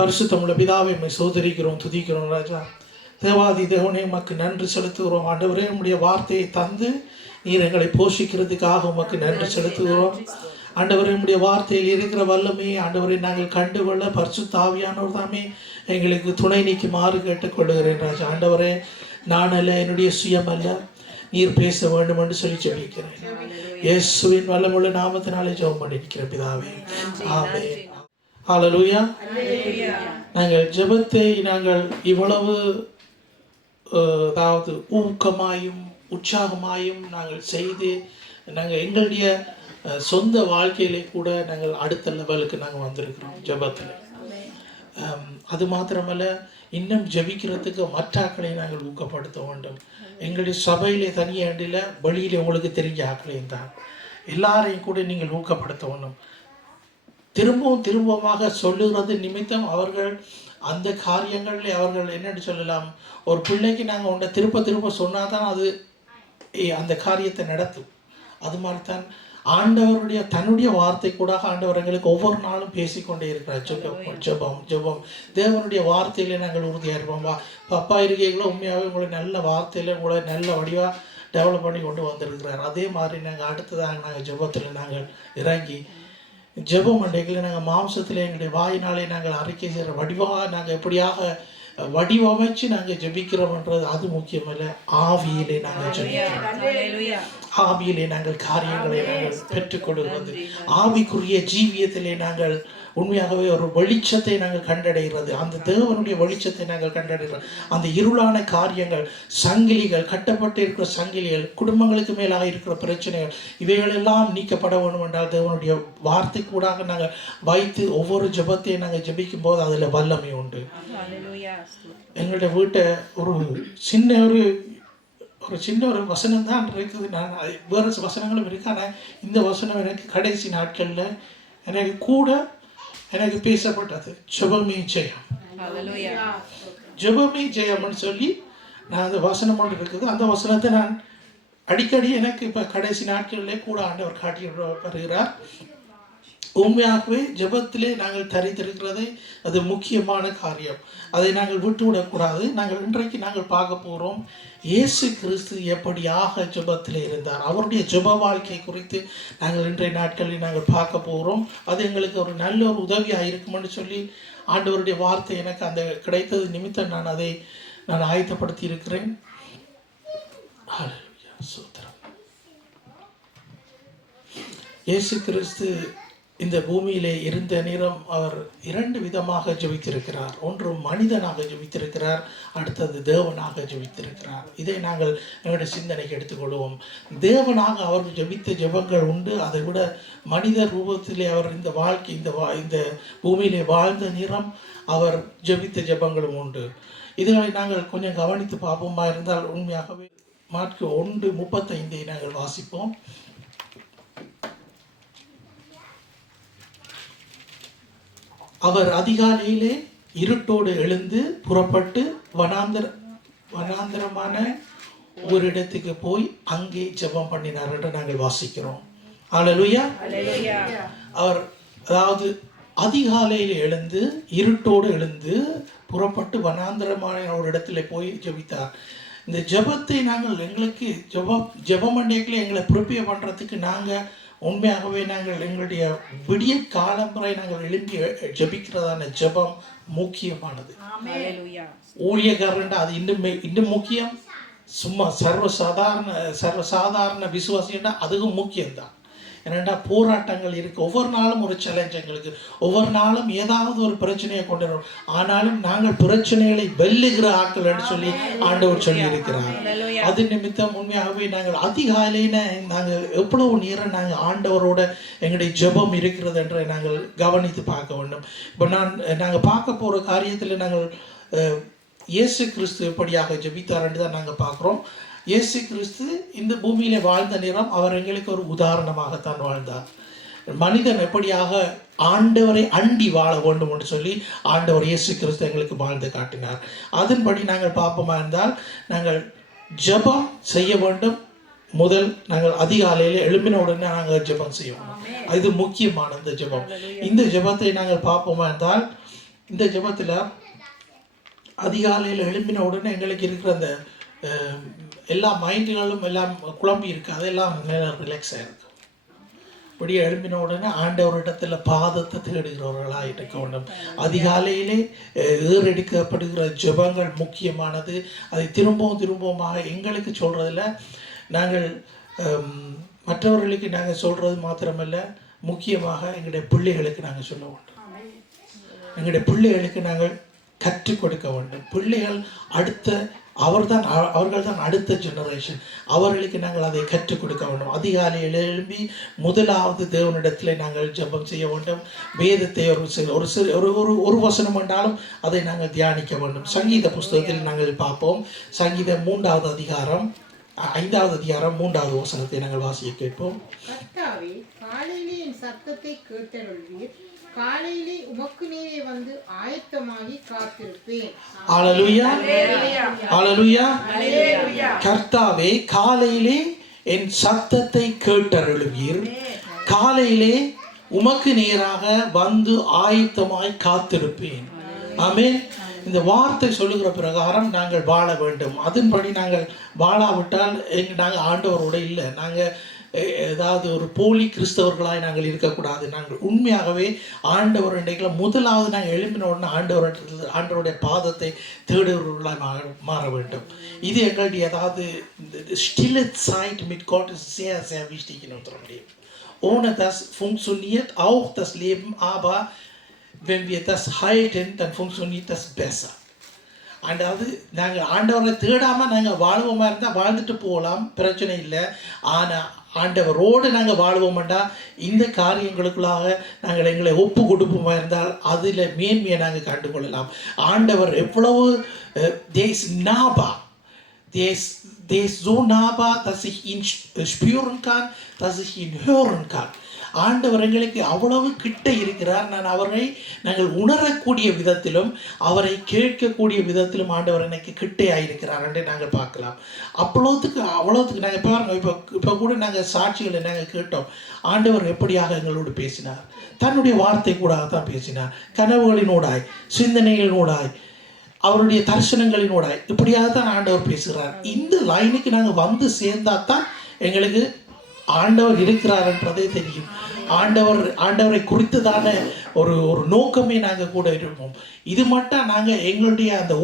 பரிசுத்தமுள்ள பிதாவை உம்மை சோதரிக்கிறோம், துதிக்கிறோம் ராஜா. தேவாதி தேவனே உமக்கு நன்றி செலுத்துகிறோம். ஆண்டவரே உம்முடைய வார்த்தையை தந்து நீர் எங்களை போஷிக்கிறதுக்காக உமக்கு நன்றி செலுத்துகிறோம். ஆண்டவரே உம்முடைய வார்த்தையில் இருக்கிற வல்லமையை ஆண்டவரை நாங்கள் கண்டுகொள்ள பரிசுத்த ஆவியானவர் தாமே எங்களுக்கு துணை நீக்குமாறு கேட்டுக்கொள்ளுகிறேன் ராஜா. ஆண்டவரே நான் அல்ல, என்னுடைய சுயம் அல்ல, நீர் பேச வேண்டும் என்று சொல்லி ஜெபிக்கிறேன். இயேசுவின் வல்லமுள்ள நாமத்தினாலே ஜெபம் பண்ணியிருக்கிற பிதாவே, ஆமென். ஹல்லேலூயா. நாங்கள் ஜெபத்தை நாங்கள் இவ்வளவு அதாவது ஊக்கமாயும் உற்சாகமாயும் நாங்கள் செய்து நாங்கள் எங்களுடைய சொந்த வாழ்க்கையிலே கூட நாங்கள் அடுத்த லெவலுக்கு நாங்கள் வந்திருக்கிறோம் ஜெபத்தில். அது மாத்திரமல்ல, இன்னும் ஜெபிக்கிறதுக்கு மற்றாக்களை நாங்கள் ஊக்கப்படுத்த வேண்டும். எங்களுடைய சபையிலே தனியாண்டில் வெளியில் உங்களுக்கு தெரிஞ்ச ஆக்களையும் தான் எல்லாரையும் கூட நீங்கள் ஊக்கப்படுத்த வேண்டும். திரும்பமாக சொல்லுகிறது நிமித்தம் அவர்கள் அந்த காரியங்களில் அவர்கள் என்னென்னு சொல்லலாம், ஒரு பிள்ளைக்கு நாங்கள் உன்னை திரும்ப சொன்னால் தான் அது அந்த காரியத்தை நடத்தும். அது மாதிரி தான் ஆண்டவருடைய தன்னுடைய வார்த்தை கூட ஆண்டவர் எங்களுக்கு ஒவ்வொரு நாளும் பேசிக்கொண்டே இருக்கிறார். ஜெபம் தேவனுடைய வார்த்தையிலே நாங்கள் உறுதியாக இருப்போம். அப்பா இருக்கீங்களோ உண்மையாகவே உங்களை நல்ல வார்த்தையில் உங்களை நல்ல வடிவாக டெவலப் பண்ணி கொண்டு வந்திருக்கிறார். அதே மாதிரி நாங்கள் அடுத்ததாக நாங்கள் ஜெபத்தில் நாங்கள் இறங்கி ஜெபம் அன்றைக்கில் நாங்கள் மாம்சத்தில் எங்களுடைய வாயினாலே நாங்கள் அறிக்கை செய்கிற வடிவாக நாங்கள் எப்படியாக வடிவமைச்சு நாங்கள் ஜெபிக்கிறோம்ன்றது அது முக்கியமல்ல. ஆவியிலே நாங்கள் ஜெபிக்கிறோம். ஆவியிலே நாங்கள் காரியங்களை நாங்கள் பெற்றுக்கொள்கிறது. ஆவிக்குரிய ஜீவியத்திலே நாங்கள் உண்மையாகவே ஒரு வெளிச்சத்தை நாங்கள் கண்டடைகிறது. அந்த தேவனுடைய வெளிச்சத்தை நாங்கள் கண்டடைகிறோம். அந்த இருளான காரியங்கள், சங்கிலிகள், கட்டப்பட்டு இருக்கிற சங்கிலிகள், குடும்பங்களுக்கு மேலாக இருக்கிற பிரச்சனைகள், இவைகளெல்லாம் நீக்கப்பட வேண்டும் என்றால் தேவனுடைய வார்த்தை கூடாக நாங்கள் வைத்து ஒவ்வொரு ஜெபத்தையும் நாங்கள் ஜெபிக்கும் போது அதில் வல்லமை உண்டு. எங்களுடைய வீட்டை ஒரு சின்ன ஒரு வசனம் தான் இருக்குது. நான் வேறு வசனங்களும் இருக்கு. ஆனால் இந்த வசனம் எனக்கு கடைசி நாட்களில் எனக்கு பேசப்பட்டது. ஜெபமே ஜெயம், ஜெபமே ஜெயம்னு சொல்லி நான் அந்த வசனம் ஒன்று இருக்குது. அந்த வசனத்தை நான் அடிக்கடி எனக்கு இப்போ கடைசி நாட்களிலே கூட ஆண்டவர் காட்டி வருகிறார். உண்மையாகவே ஜெபத்திலே நாங்கள் தரித்திருக்கிறதை அது முக்கியமான காரியம். அதை நாங்கள் விட்டுவிடக்கூடாது. நாங்கள் இன்றைக்கு நாங்கள் பார்க்க போகிறோம் இயேசு கிறிஸ்து எப்படியாக ஜெபத்தில் இருந்தார். அவருடைய ஜெப வாழ்க்கை குறித்து நாங்கள் இன்றைய நாட்களில் நாங்கள் பார்க்க போகிறோம். அது எங்களுக்கு ஒரு நல்ல ஒரு உதவியாக இருக்குமென்னு சொல்லி ஆண்டவருடைய வார்த்தை எனக்கு அந்த கிடைத்தது நிமித்தம் நான் ஆயத்தப்படுத்தி இருக்கிறேன். இயேசு கிறிஸ்து இந்த பூமியிலே இருந்த நேரம் அவர் 2 விதமாக ஜெபித்திருக்கிறார். ஒன்று மனிதனாக ஜெபித்திருக்கிறார், அடுத்தது தேவனாக ஜெபித்திருக்கிறார். இதை நாங்கள் எங்களுடைய சிந்தனைக்கு எடுத்துக்கொள்வோம். தேவனாக அவர் ஜெபித்த ஜெபங்கள் உண்டு. அதை விட மனித ரூபத்திலே அவர் இந்த பூமியிலே வாழ்ந்த நேரம் அவர் ஜெபித்த ஜெபங்களும் உண்டு. இதுகளை நாங்கள் கொஞ்சம் கவனித்து பார்ப்போமா இருந்தால் உண்மையாகவே மார்க்கு 1:35 நாங்கள் வாசிப்போம். அவர் அதிகாலையிலே இருட்டோடு எழுந்து புறப்பட்டு வனாந்தரமான ஒரு இடத்துக்கு போய் அங்கே ஜெபம் பண்ணினார் என்று நாங்கள் வாசிக்கிறோம். ஹல்லேலூயா. அவர் அதாவது அதிகாலையில் எழுந்து இருட்டோடு எழுந்து புறப்பட்டு வனாந்தரமான ஒரு இடத்துல போய் ஜெபித்தார். இந்த ஜெபத்தை நாங்கள் எங்களுக்கு ஜெபம் பண்ணியக்கில் எங்களை ப்ரிப்பேர் பண்ணுறதுக்கு நாங்கள் உண்மையாகவே நாங்கள் எங்களுடைய விடிய காலம் வரை நாங்கள் எழும்பி ஜெபிக்கிறதான ஜெபம் முக்கியமானது. ஊழியக்காரன் அது இன்னும் முக்கியம். சும்மா சர்வசாதாரண விசுவாசின்னா அதுவும் முக்கியம்தான். ஏன்னா போராட்டங்கள் இருக்குது. ஒவ்வொரு நாளும் ஒரு சேலஞ்ச் எங்களுக்கு. ஒவ்வொரு நாளும் ஏதாவது ஒரு பிரச்சனையை கொண்டு வரும். ஆனாலும் நாங்கள் பிரச்சனைகளை வெல்லுகிற ஆட்கள் சொல்லி ஆண்டவர் சொல்லி இருக்கிறார். அது நிமித்தம் உண்மையாகவே நாங்கள் அதிகாலையில நாங்கள் எவ்வளவு நேரம் நாங்கள் ஆண்டவரோட எங்களுடைய ஜெபம் இருக்கிறது என்று நாங்கள் கவனித்து பார்க்க வேண்டும். இப்போ நாங்கள் பார்க்க போகிற காரியத்தில் நாங்கள் இயேசு கிறிஸ்து எப்படியாக ஜெபித்தார் என்று தான் நாங்கள் பார்க்குறோம். இயேசு கிறிஸ்து இந்த பூமியில வாழ்ந்த நேரம் அவர் எங்களுக்கு ஒரு உதாரணமாகத்தான் வாழ்ந்தார். மனிதன் எப்படியாக ஆண்டவரை அண்டி வாழ வேண்டும் என்று சொல்லி ஆண்டவர் இயேசு கிறிஸ்து எங்களுக்கு வாழ்ந்து காட்டினார். அதன்படி நாங்கள் பார்ப்போமா இருந்தால் நாங்கள் ஜெபம் செய்ய வேண்டும். முதல் நாங்கள் அதிகாலையில் எழும்பின உடனே நாங்கள் ஜெபம் செய்வோம். இது முக்கியமான இந்த ஜெபம். இந்த ஜெபத்தை நாங்கள் பார்ப்போமா இருந்தால் இந்த ஜெபத்தில் அதிகாலையில் எழும்பின உடனே எங்களுக்கு இருக்கிற அந்த எல்லா மைண்டுகளும் எல்லாம் குழம்பி இருக்குது, அதெல்லாம் ரிலாக்ஸ் ஆகிருக்கு. இப்படியே எழும்பின உடனே ஆண்டவரிடத்தில் பாதத்தை தேடுகிறவர்களாக இருக்க வேண்டும். அதிகாலையிலே ஏறெடுக்கப்படுகிற ஜெபங்கள் முக்கியமானது. அதை திரும்பவுமாக எங்களுக்கு சொல்கிறதில்ல, நாங்கள் மற்றவர்களுக்கு நாங்கள் சொல்கிறது மாத்திரமல்ல, முக்கியமாக எங்களுடைய பிள்ளைகளுக்கு நாங்கள் சொல்ல வேண்டும். எங்களுடைய பிள்ளைகளுக்கு நாங்கள் கற்றுக் கொடுக்க வேண்டும். பிள்ளைகள் அவர்கள் தான் அடுத்த ஜெனரேஷன். அவர்களுக்கு நாங்கள் அதை கற்றுக் கொடுக்க வேண்டும். அதிகாலையில் எழும்பி முதலாவது தேவனிடத்தில் நாங்கள் ஜெபம் செய்ய வேண்டும். வேதத்தை ஒரு வசனம் என்றாலும் அதை நாங்கள் தியானிக்க வேண்டும். சங்கீத புஸ்தகத்தில் நாங்கள் பார்ப்போம். சங்கீதம் 3வது அதிகாரம் 5வது அதிகாரம் 3வது வசனத்தை நாங்கள் வாசிக்க கேட்போம். கர்த்தாவே, காலையிலே என் சத்தத்தை கேட்டருள்வீர். காலையிலே உமக்கு நேரே வந்து ஆயத்தமாகி காத்திருப்பேன். ஹல்லேலூயா, ஹல்லேலூயா. கர்த்தாவே, காலையிலே என் சத்தத்தை கேட்டருள்வீர். காலையிலே உமக்கு நேராக வந்து ஆயத்தமாய் காத்திருப்பேன். ஆமென். இந்த வார்த்தை சொல்லுகிற பிரகாரம் நாங்கள் வாழ வேண்டும். அதன்படி நாங்கள் வாழாவிட்டால் நாங்கள் ஆண்டவரோட இல்லை. நாங்கள் ஏதாவது ஒரு போலி கிறிஸ்தவர்களாய் நாங்கள் இருக்கக்கூடாது. நாங்கள் உண்மையாகவே ஆண்டவர் இன்றைக்கு முதலாவது நாங்கள் எழுப்பின உடனே ஆண்டவருடைய பாதத்தை தேடுகிறவர்களாய் மாற வேண்டும். இது எங்களுடைய ஏதாவது stille Zeit mit Gott ist sehr, sehr wichtig in unserem Leben. Ohne das funktioniert auch das Leben, aber wenn wir das halten, dann funktioniert das besser. அதாவது நாங்கள் ஆண்டவரை தேடாமல் நாங்கள் வாழ்வோமா இருந்தால் வாழ்ந்துட்டு போகலாம், பிரச்சனை இல்லை. ஆனால் ஆண்டவரோடு நாங்கள் வாழ்வோம்டா இந்த காரியங்களுக்குள்ளாக நாங்கள் எங்களை ஒப்பு கொடுப்போமா இருந்தால் அதில் மேன்மையை நாங்கள் கண்டுகொள்ளலாம். ஆண்டவர் எவ்வளவு der ist so nahbar, dass ich ihn spüren kann, dass ich ihn hören kann. ஆண்டவர் எங்களுக்கு அவ்வளவு கிட்ட இருக்கிறார். நாங்கள் உணரக்கூடிய விதத்திலும் அவரை கேட்கக்கூடிய விதத்திலும் ஆண்டவர் எனக்கு கிட்டையாக இருக்கிறார் என்று நாங்கள் பார்க்கலாம். அவ்வளோத்துக்கு நாங்கள் பாருங்கள், இப்போ கூட நாங்கள் சாட்சிகளை நாங்கள் கேட்டோம். ஆண்டவர் எப்படியாக எங்களோடு பேசினார், தன்னுடைய வார்த்தை கூட தான் பேசினார். கனவுகளினூடாய், சிந்தனைகளினூடாய், அவருடைய தரிசனங்களினூடாய் இப்படியாக தான் ஆண்டவர் பேசுகிறார். இந்த லைனுக்கு நாங்கள் வந்து சேர்ந்தால் தான் எங்களுக்கு ஆண்டவர் இருக்கிறார் என்றதே தெரியும். ஆண்டவரை குறித்ததான ஒரு நோக்கமே நாங்கள் கூட இருப்போம். இது மட்டும் நாங்கள் எங்களுடைய அந்த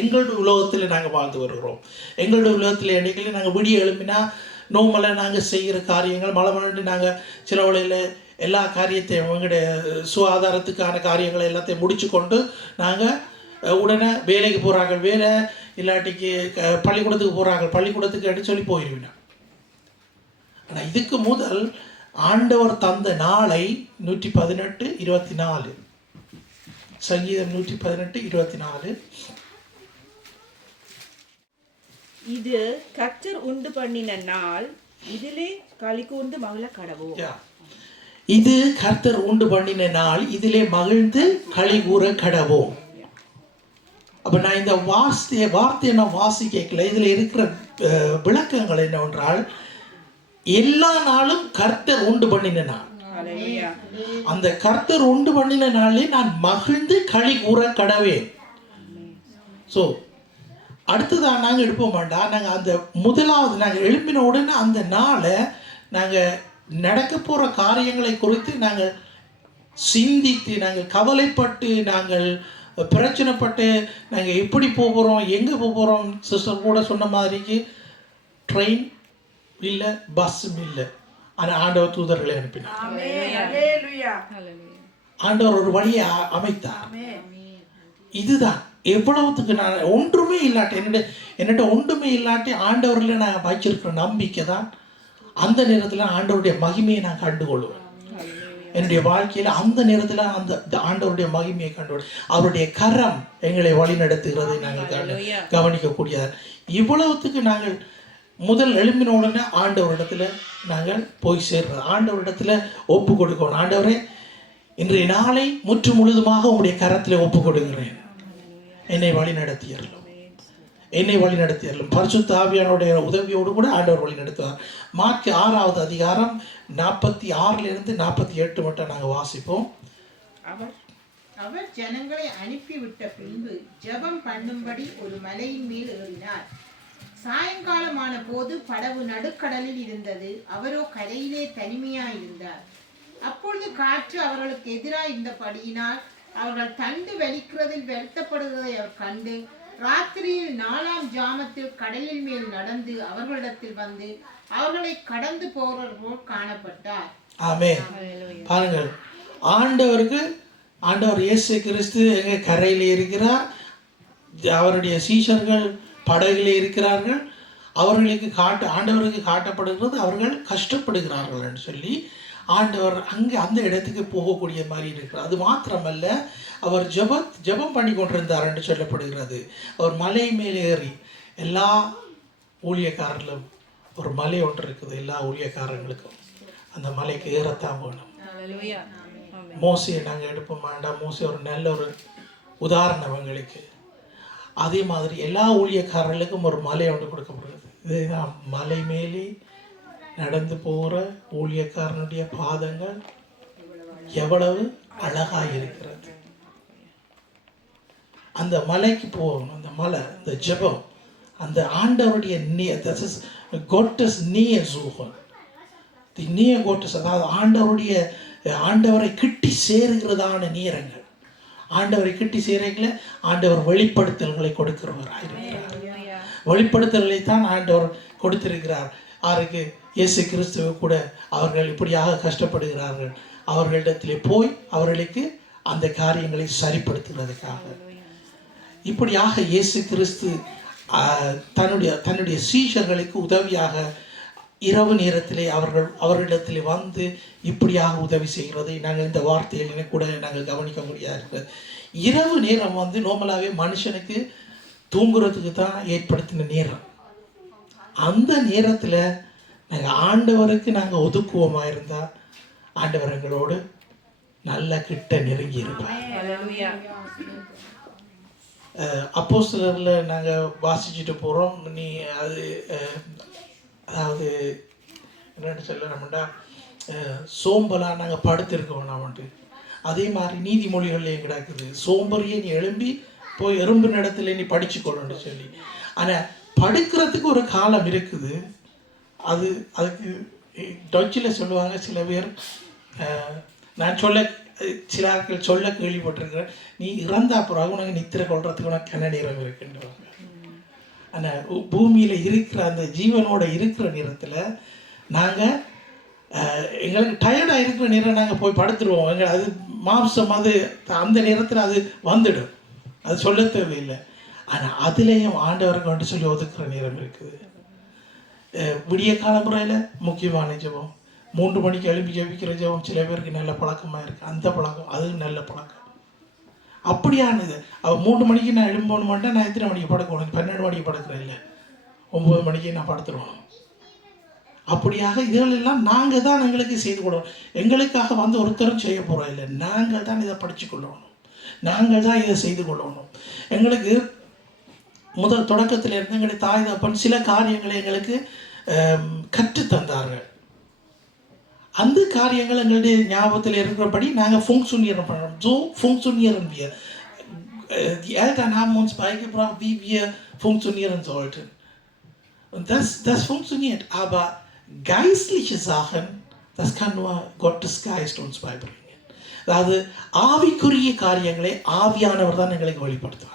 எங்களுடைய உலகத்தில் நாங்கள் வாழ்ந்து வருகிறோம். எங்களுடைய உலகத்தில் இன்றைக்கு நாங்கள் விடிய எழுப்பினா நோமலை நாங்கள் செய்கிற காரியங்கள் மழை நாங்கள் சில வழியில் எல்லா காரியத்தையும் எங்களுடைய சுகாதாரத்துக்கான காரியங்களை எல்லாத்தையும் முடிச்சு கொண்டு நாங்கள் உடனே வேலைக்கு போகிறார்கள், வேலை இல்லாட்டிக்கு பள்ளிக்கூடத்துக்கு போகிறார்கள், பள்ளிக்கூடத்துக்கு எடுத்து சொல்லி போயிடுவினா. ஆனால் இதுக்கு முதல் ஆண்டவர் தந்த நாளை 118:24 சங்கீதம் 118:24 இது கர்த்தர் உண்டு பண்ணின நாள், இதிலே களி கூர்ந்து மகிழ கடவோம். இது கர்த்தர் உண்டு பண்ணின நாள், இதிலே மகிழ்ந்து களி கூற கடவோம். அப்போ நான் இந்த வார்த்தையை நான் வாசிக்கல. இதில் இருக்கிற விளக்கங்கள் என்னவென்றால், எல்லா நாளும் கர்த்தர் உண்டு பண்ணின நாள். அந்த கர்த்தர் உண்டு பண்ணின நாளே நான் மகிழ்ந்து களி கூற கடவேன். ஸோ அடுத்ததான் நாங்கள் எடுப்போம் வேண்டாம். நாங்கள் அந்த முதலாவது நாங்கள் எழுப்பின உடனே அந்த நாளை நாங்கள் நடக்க போகிற காரியங்களை குறித்து நாங்கள் சிந்தித்து, நாங்கள் கவலைப்பட்டு, நாங்கள் பிரச்சனைப்பட்டு, நாங்கள் எப்படி போகிறோம், எங்கே போகிறோம். சிஸ்டர் கூட சொன்ன மாதிரிக்கு ட்ரெயின் இல்லை, பஸ்ஸும் இல்லை. ஆனால் ஆண்டவர் தூதர்களை அனுப்பினார். ஆண்டவர் ஒரு வழியை அமைத்தார். இதுதான் எவ்வளவுத்துக்கு நான் ஒன்றுமே இல்லாட்டி என்னிட்ட ஒன்றுமே இல்லாட்டி ஆண்டவரில் நான் வச்சிருக்கிற நம்பிக்கை தான் அந்த நேரத்தில் ஆண்டவருடைய மகிமையை நான் கண்டுகொள்வேன். என்னுடைய வாழ்க்கையில் அந்த நேரத்தில் அந்த ஆண்டவருடைய மகிமையை கண்டுகொள். அவருடைய கரம் எங்களை வழி நடத்துகிறதை நாங்கள் கவனிக்கக்கூடியது. இவ்வளவுத்துக்கு நாங்கள் முதல் எழும்பின உடனே ஆண்டவரிடத்தில் நாங்கள் போய் சேர்றோம். ஆண்டவரிடத்தில் ஒப்பு கொடுக்கணும். ஆண்டவரே, இன்றைய நாளை முற்று முழுதுமாக உங்களுடைய கரத்தில் ஒப்பு கொடுக்கிறேன். என்னை வழி நடத்தியறலும் பரிசுத்த ஆவியானுடைய உதவியோடு கூட ஆண்டவர் வழி நடத்துவார். மார்க் 6வது அதிகாரம் 46 48 மட்டும் நாங்கள் வாசிப்போம். அவர் ஜனங்களை அனுப்பிவிட்ட பின்பு ஜெபம் பண்ணும்படி ஒரு மலையின் மேல் ஏறினார். சாயங்காலமான போது படகு நடுக்கடலில் இருந்தது. அவரோ கரையிலே தனிமையாயிருந்தார். அப்பொழுது காற்று அவர்களுக்கு எதிராக இருந்தபடியினால் அவர்கள் தண்டு வலிக்கிறதில் வருத்தப்படுகிறதை அவர் கண்டு ராத்திரியில் 4ஆம் ஜாமத்தில் கடலில் மேல் நடந்து அவர்களிடத்தில் வந்து அவர்களை கடந்து போகிறவர் போல் காணப்பட்டார். ஆமென். பாருங்கள், ஆண்டவர் இயேசு கிறிஸ்து எங்க கரையில் இருக்கிறார், அவருடைய சீஷர்கள் படகிலே இருக்கிறார்கள். ஆண்டவருக்கு காட்டப்படுகிறது அவர்கள் கஷ்டப்படுகிறார்கள் என்று சொல்லி ஆண்டவர் அங்கே அந்த இடத்துக்கு போகக்கூடிய மாதிரி இருக்கிறார். அது மாத்திரமல்ல, அவர் ஜெபம் பண்ணி கொண்டிருந்தார் என்று சொல்லப்படுகிறது. அவர் மலை மேலே ஏறி, எல்லா ஊழியக்காரர்களும் ஒரு மலை ஒன்று இருக்குது, எல்லா ஊழியக்காரங்களுக்கும் அந்த மலைக்கு ஏறத்தான் வேணும். மோசையை நாங்கள் எடுப்போம் வேண்டாம், மோசை ஒரு நல்ல ஒரு உதாரணம் எங்களுக்கு. அதே மாதிரி எல்லா ஊழியக்காரர்களுக்கும் ஒரு மலை ஒன்று கொடுக்கப்படுகிறது. இதுதான் மலை மேலே நடந்து போகிற ஊழியக்காரனுடைய பாதங்கள் எவ்வளவு அழகாக இருக்கிறது. அந்த மலைக்கு போகணும். அந்த மலை, அந்த ஜெபம், அந்த ஆண்டவருடைய அதாவது ஆண்டவரை கிட்டி சேருகிறதான நேரங்கள். ஆண்டவரை கிட்டி சேரங்கள ஆண்டவர் வெளிப்படுத்தல்களை கொடுக்கிறவராயிருக்கிறார். வெளிப்படுத்தல்களை தான் ஆண்டவர் கொடுத்திருக்கிறார். யாருக்கு? இயேசு கிறிஸ்துவ கூட அவர்கள் இப்படியாக கஷ்டப்படுகிறார்கள், அவர்களிடத்திலே போய் அவர்களுக்கு அந்த காரியங்களை சரிப்படுத்துகிறதுக்காக இப்படியாக இயேசு கிறிஸ்து தன்னுடைய சீஷர்களுக்கு உதவியாக இரவு நேரத்திலே அவர்களிடத்திலே வந்து இப்படியாக உதவி செய்கிறதை நாங்கள் இந்த வார்த்தையில் கூட நாங்கள் கவனிக்க முடியாது. இரவு நேரம் வந்து நார்மலாகவே மனுஷனுக்கு தூங்குறதுக்கு தான் ஏற்படுத்தின நேரம். அந்த நேரத்தில் நாங்கள் ஆண்டவருக்கு நாங்கள் ஒதுக்குவோமா இருந்தால் ஆண்டவர் எங்களோடு நல்ல கிட்ட நெருங்கி இருப்பார். அப்போஸ்தலரில் நாங்கள் வாசிச்சுட்டு போகிறோம். அதாவது என்னென்னு சொல்லணும்டா, சோம்பலாக நாங்கள் படுத்திருக்கோம் நாமட்டு. அதே மாதிரி நீதிமொழிகள்லேயும் கிடக்குது, சோம்பறியே நீ எழும்பி போய் எறும்பு இடத்துல நீ படிச்சுக்கொள்ளணும்னு சொல்லி. ஆனால் படுக்கிறதுக்கு ஒரு காலம் இருக்குது. அதுக்கு டச்சில் சொல்லுவாங்க சில பேர், நான் சில ஆட்கள் சொல்ல கேள்விப்பட்டிருக்கிறேன், நீ இறந்தா பிறகு உனக்கு நித்திரை கொள்றதுக்கு உனக்கு கன நேரம் இருக்குன்றாங்க. ஆனால் பூமியில் இருக்கிற அந்த ஜீவனோட இருக்கிற நேரத்தில் நாங்கள் எங்களுக்கு டயர்டாக இருக்கிற நேரம் நாங்கள் போய் படுத்துருவோம். அது மாம்சம், அது அந்த நேரத்தில் அது வந்துடும், அது சொல்ல தேவையில்லை. ஆனால் அதுலேயும் ஆண்டவருக்கு வந்துட்டு சொல்லி ஒதுக்குற நேரம் இருக்குது. விடிய காலமுறையில் முக்கியமான ஜெபம், 3 மணிக்கு எழுப்பி ஜெபிக்கிற ஜெபம் சில பேருக்கு நல்ல பழக்கமாக இருக்குது. அந்த பழக்கம் அது நல்ல பழக்கம். அப்படியானது அவள் 3 மணிக்கு நான் எழும்பணும் மாட்டேன், நான் எத்தனை மணிக்கு படுக்கணும்? 12 மணிக்கு படுக்கிறேன், இல்லை 9 மணிக்கு நான் படுத்துருவோம். அப்படியாக இதுகளெல்லாம் நாங்கள் தான் எங்களுக்கு செய்து கொள்ளணும். எங்களுக்காக வந்து ஒருத்தரும் செய்ய போகிறோம் இல்லை, நாங்கள் தான் இதை படித்து கொள்ளணும், நாங்கள் தான் இதை செய்து கொள்ளணும். எங்களுக்கு முதல் தொடக்கத்தில் இருந்து எங்களுடைய தாய் தப்பன் சில காரியங்களை எங்களுக்கு கற்றுத்தந்தார்கள். அந்த காரியங்கள் எங்களுடைய ஞாபகத்தில் இருக்கிறபடி நாங்கள் ஃபங்க்ஷனிeren பண்ணணும். So funktionieren wir. Die Eltern haben uns beigebracht, wie wir funktionieren sollten. Und das funktioniert. Aber geistliche Sachen, das kann nur Gottes Geist uns beibringen. அதாவது ஆவிக்குரிய காரியங்களை ஆவியானவர் தான் எங்களுக்கு வெளிப்படுத்துவார்.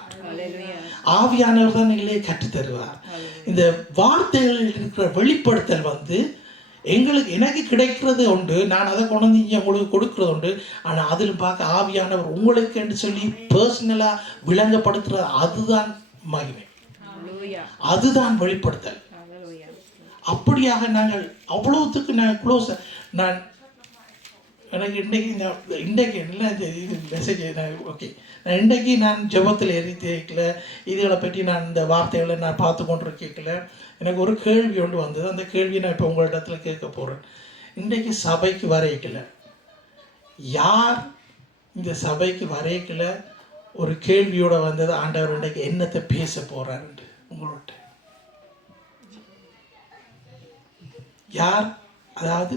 ஆவியானவர் தான் எங்களை கற்றுத்தருவார். இந்த வார்த்தைகளில் இருக்கிற வெளிப்படுத்தல் வந்து எனக்கு கிடைக்கிறது உண்டு, நான் அதை கொண்டு வந்து இங்கே உங்களுக்கு கொடுக்கறது உண்டு. ஆனால் அதில் பார்க்க ஆவியானவர் உங்களுக்கு என்று சொல்லி பர்சனலாக விளங்கப்படுத்துறது, அதுதான் மகிமை, அதுதான் வெளிப்படுத்தல். அப்படியாக நாங்கள் அவ்வளோத்துக்கு நாங்கள் க்ளோஸ். எனக்கு இன்றைக்கு இல்லை இது மெசேஜ் ஓகே, நான் இன்றைக்கு நான் ஜெபத்தில் எரிக்கல, இதுகளை பற்றி நான் இந்த வார்த்தைகளை நான் பார்த்து கொண்டு கேட்கல. எனக்கு ஒரு கேள்வி ஒன்று வந்தது. அந்த கேள்வியை நான் இப்போ உங்களிடத்துல கேட்க போகிறேன். இன்றைக்கு சபைக்கு வரைக்கல, யார் இந்த சபைக்கு வரைக்கல ஒரு கேள்வியோடு வந்தது, ஆண்டவர் இன்றைக்கு என்னத்தை பேச போகிறாருன்ட்டு உங்கள்கிட்ட யார்? அதாவது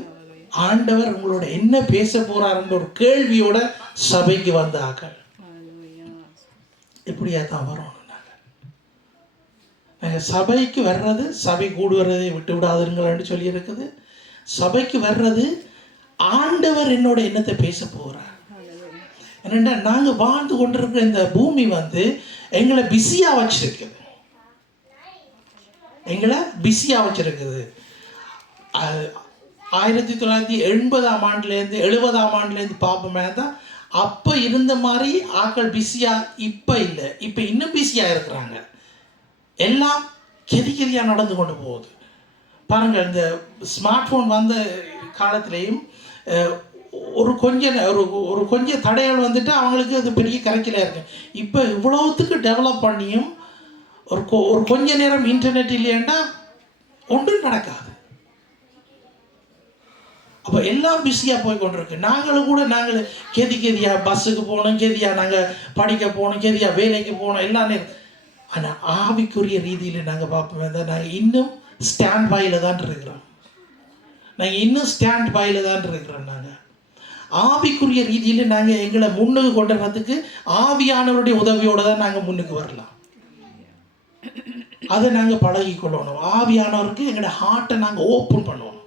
ஆண்டவர் உங்களோட என்ன பேச போறாருன்ற ஒரு கேள்வியோட சபைக்கு வந்த ஆக்கள் இப்படியே தான் வரணும். நாங்கள் சபைக்கு வர்றது, சபை கூடுவதை விட்டு விடாதுங்கள்னு சொல்லி இருக்குது. சபைக்கு வர்றது ஆண்டவர் என்னோட என்னத்தை பேச போகிறார். என்னென்னா நாங்கள் வாழ்ந்து கொண்டிருக்கிற இந்த பூமி எங்களை பிஸியாக வச்சிருக்குது. எங்களை பிஸியாக வச்சிருக்குது. 1980ஆம் ஆண்டுலேருந்து 70ஆம் ஆண்டுலேருந்து பார்ப்போமே தான் அப்போ இருந்த மாதிரி ஆட்கள் பிஸியாக இப்போ இல்லை. இப்போ இன்னும் பிஸியாக இருக்கிறாங்க. எல்லாம் கெதியாக நடந்து கொண்டு போகுது. பாருங்கள், இந்த ஸ்மார்ட் ஃபோன் வந்த காலத்திலையும் ஒரு கொஞ்சம் தடைகள் வந்துட்டு அவங்களுக்கு அது பெரிய கரைச்சலாக இருக்கு. இப்போ இவ்வளவுத்துக்கு டெவலப் பண்ணியும் ஒரு கொஞ்ச நேரம் இன்டர்நெட் இல்லையாண்டா ஒன்றும் நடக்காது. அப்போ எல்லாம் பிஸியாக போய் கொண்டிருக்கு. நாங்கள் கெதியாக பஸ்ஸுக்கு போகணும், கெதியாக நாங்கள் படிக்க போகணும், கெதியாக வேலைக்கு போகணும், எல்லாம் நேரம். ஆனால் ஆவிக்குரிய ரீதியில் நாங்கள் பார்ப்போம், நாங்கள் இன்னும் ஸ்டாண்ட் பாயில் தான் இருக்கிறோம். நாங்கள் ஆவிக்குரிய ரீதியில் நாங்கள் எங்களை முன்னுக்கு கொண்டு வரதுக்கு ஆவியானவருடைய உதவியோடு தான் நாங்கள் முன்னுக்கு வரலாம். அதை நாங்கள் பழகி கொள்ளணும். ஆவியானவருக்கு எங்களோட ஹார்ட்டை நாங்கள் ஓப்பன் பண்ணுவோம்.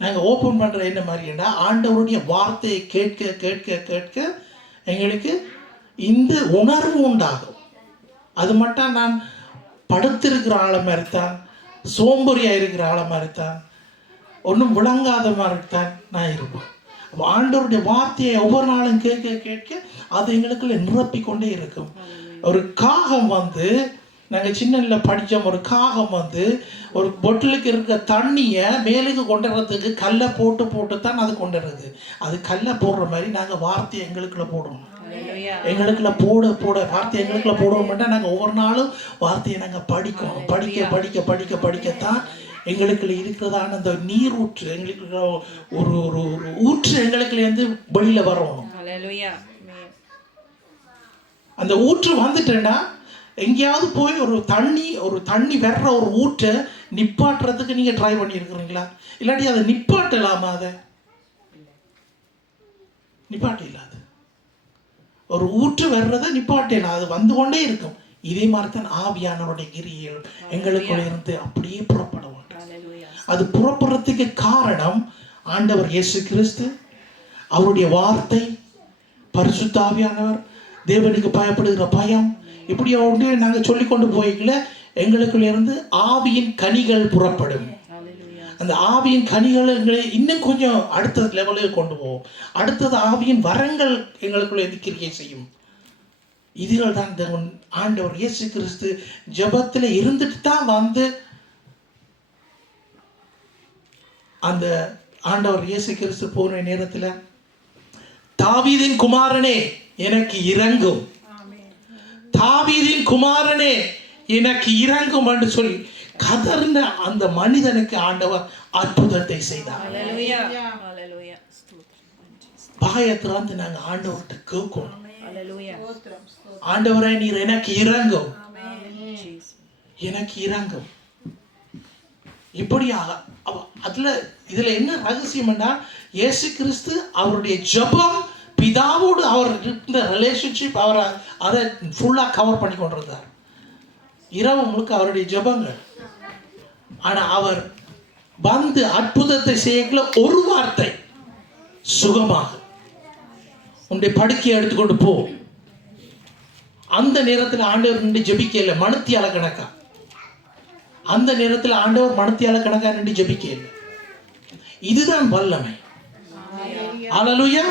நாங்கள் ஓப்பன் பண்ணுற என்ன மாதிரின்னா, ஆண்டவருடைய வார்த்தையை கேட்க கேட்க கேட்க எங்களுக்கு இந்த உணர்வு உண்டாகும். அது மட்டும் நான் படுத்திருக்கிற ஆளை மாதிரித்தான், சோம்பறியாக இருக்கிற ஆளை மாதிரித்தான், ஒன்றும் விளங்காத மாதிரித்தான் நான் இருப்பேன். அப்போ ஆண்டவருடைய வார்த்தையை ஒவ்வொரு நாளும் கேட்க கேட்க அது எங்களுக்குள்ள நிரப்பிக்கொண்டே இருக்கும். ஒரு காகம் நாங்கள் சின்னதில் படித்தோம். ஒரு காகம் ஒரு பொட்டிலுக்கு இருக்கிற தண்ணியை மேலுக்கு கொண்டு வர்றதுக்கு கல்லை போட்டு தான் அது கொண்டு வர்றது. அது கல்லை போடுற மாதிரி நாங்கள் வார்த்தையை எங்களுக்குள்ள போடணும். எங்களுக்குள்ள போட வார்த்தை எங்களுக்குள்ள போடணும்னா நாங்கள் ஒவ்வொரு நாளும் வார்த்தையை நாங்கள் படிக்கணும். படிக்கத்தான் எங்களுக்குள்ள இருக்கிறதான அந்த நீரூற்று, எங்களுக்கு ஒரு ஒரு ஊற்று எங்களுக்குலேருந்து வெளியில் வரணும். அந்த ஊற்று வந்துட்டேன்னா எங்கேயாவது போய் ஒரு தண்ணி வர்ற ஒரு ஊற்றை நிப்பாட்டுறதுக்கு நீங்கள் ட்ரை பண்ணியிருக்கிறீங்களா? இல்லாட்டி அதை நிப்பாட்டலாமா? அதை நிப்பாட்ட இல்லாது ஒரு ஊற்று வர்றதை நிப்பாட்டலாம். அது வந்து கொண்டே இருக்கும். இதே மாதிரி தான் ஆவியானவருடைய கிரியைகள் எங்களுக்குள்ள இருந்து அப்படியே புறப்பட வேண்டும். அது புறப்படுறதுக்கு காரணம் ஆண்டவர் இயேசு கிறிஸ்து, அவருடைய வார்த்தை, பரிசுத்த ஆவியானவர், தேவனுக்கு பயப்படுகிற பயம், இப்படி ஒன்று நாங்கள் சொல்லிக்கொண்டு போய்க்கல எங்களுக்குள்ள இருந்து ஆவியின் கனிகள் புறப்படும். அந்த ஆவியின் கனிகள் எங்களை இன்னும் கொஞ்சம் அடுத்த லெவலில் கொண்டு போவோம். அடுத்தது ஆவியின் வரங்கள் எங்களுக்குள்ள இருந்து கிரியை செய்யும். இதுகள் தான் இந்த ஆண்டவர் இயேசு கிறிஸ்து ஜெபத்தில் இருந்துட்டு தான் அந்த ஆண்டவர் இயேசு கிறிஸ்து போன நேரத்தில் தாவீதின் குமாரனே எனக்கு இறங்கும், தாவீதின் குமாரனே எனக்கு இறங்கும் என்று சொல்லி கதர்ன அந்த மனிதனுக்கு ஆண்டவர் அற்புதத்தை செய்தார். பாயத்திலிருந்து நாங்கள் ஆண்டவர்கிட்ட கேட்கணும், ஆண்டவரே நீர் எனக்கு இறங்கும், எனக்கு இறங்கும். இப்படியாக இதுல என்ன ரகசியம் என்றால், இயேசு கிறிஸ்து அவருடைய ஜெபம் பிதாவோடு அவர் இருந்த ரிலேஷன்ஷிப் அவரை அதை ஃபுல்லாக கவர் பண்ணி கொண்டிருந்தார். இரவு முழுக்க அவருடைய ஜெபங்கள். ஆனால் அவர் அற்புதத்தை செய்யல ஒரு வார்த்தை, சுகமாக உன்னுடைய படுக்கையை எடுத்துக்கொண்டு போ. அந்த நேரத்தில் ஆண்டவர் நின்று ஜெபிக்கல, மணித்தியால கணக்கா. அந்த நேரத்தில் ஆண்டவர் மணித்தியால கணக்கா நின்று ஜெபிக்கல. இதுதான் வல்லமை. ஹல்லேலூயா.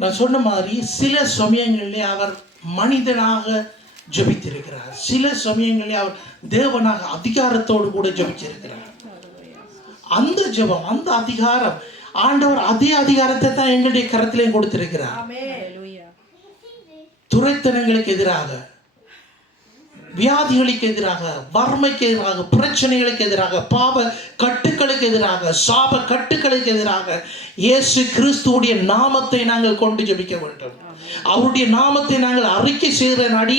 நான் சொன்ன மாதிரி சில சமயங்களிலே அவர் மனிதனாக ஜெபித்திருக்கிறார், சில சமயங்களிலே அவர் தேவனாக அதிகாரத்தோடு கூட ஜெபிச்சிருக்கிறார். அந்த ஜெபம், அந்த அதிகாரம், ஆண்டவர் அதே அதிகாரத்தை தான் எங்களுடைய கரத்திலே கொடுத்திருக்கிறார். துரைத்தனங்களுக்கு எதிராக, வியாதிகளுக்கு எதிராக, வறுமைக்கு எதிராக, பிரச்சனைகளுக்கு எதிராக, பாவ கட்டுக்களுக்கு எதிராக, சாப கட்டுக்களுக்கு எதிராக இயேசு கிறிஸ்துவுடைய நாமத்தை நாங்கள் கொண்டு ஜெபிக்க வேண்டும். அவருடைய நாமத்தை நாங்கள் அறிக்கை செய்கிற நாடி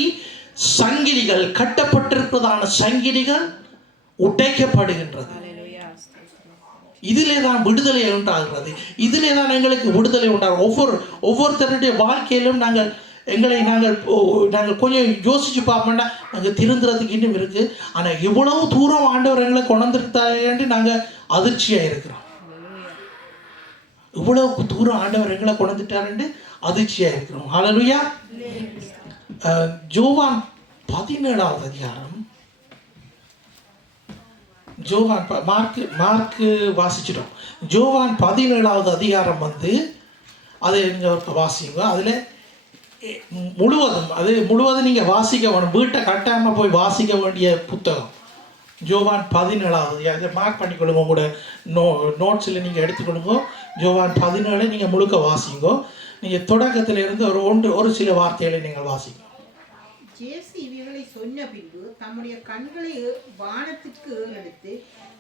சங்கிலிகள், கட்டப்பட்டிருப்பதான சங்கிலிகள் உடைக்கப்படுகின்றது. இதிலே தான் விடுதலை உண்டாகிறது. இதிலே தான் எங்களுக்கு விடுதலை உண்டாகும். ஒவ்வொருத்தருடைய வாழ்க்கையிலும் நாங்கள் கொஞ்சம் யோசிச்சு பார்ப்போம்னா நாங்கள் திருந்துறதுக்கு இன்னும் இருக்குது. ஆனால் இவ்வளவு தூரம் ஆண்டவர் எங்களை கொண்டிருத்தாரு நாங்கள் அதிர்ச்சியாக இருக்கிறோம். இவ்வளவு தூரம் ஆண்டவர் எங்களை கொண்டுட்டாருன்னு அதிர்ச்சியாக இருக்கிறோம். ஹல்லேலூயா. யோவான் 17வது அதிகாரம், மார்க்கு வாசிச்சிட்டோம். யோவான் 17வது அதிகாரம் அதை நீங்கள் வாசிங்க. அதில் முழுவதும் நீங்கள் வாசிக்க வேணும். வீட்டை கட்டாமல் போய் வாசிக்க வேண்டிய புத்தகம் யோவான் 17வது. அதை மார்க் பண்ணிக்கொள்ளுங்க. உங்களோட நோட்ஸில் நீங்கள் எடுத்துக்கொள்ளுங்க. யோவான் 17 நீங்கள் முழுக்க வாசிங்க. நீங்கள் தொடக்கத்திலிருந்து ஒரு சில வார்த்தைகளை நீங்கள் வாசிங்க. இயேசு இவைகளை சொன்ன பின்பு தம்முடைய கண்களை வானத்துக்கு ஏறெடுத்து,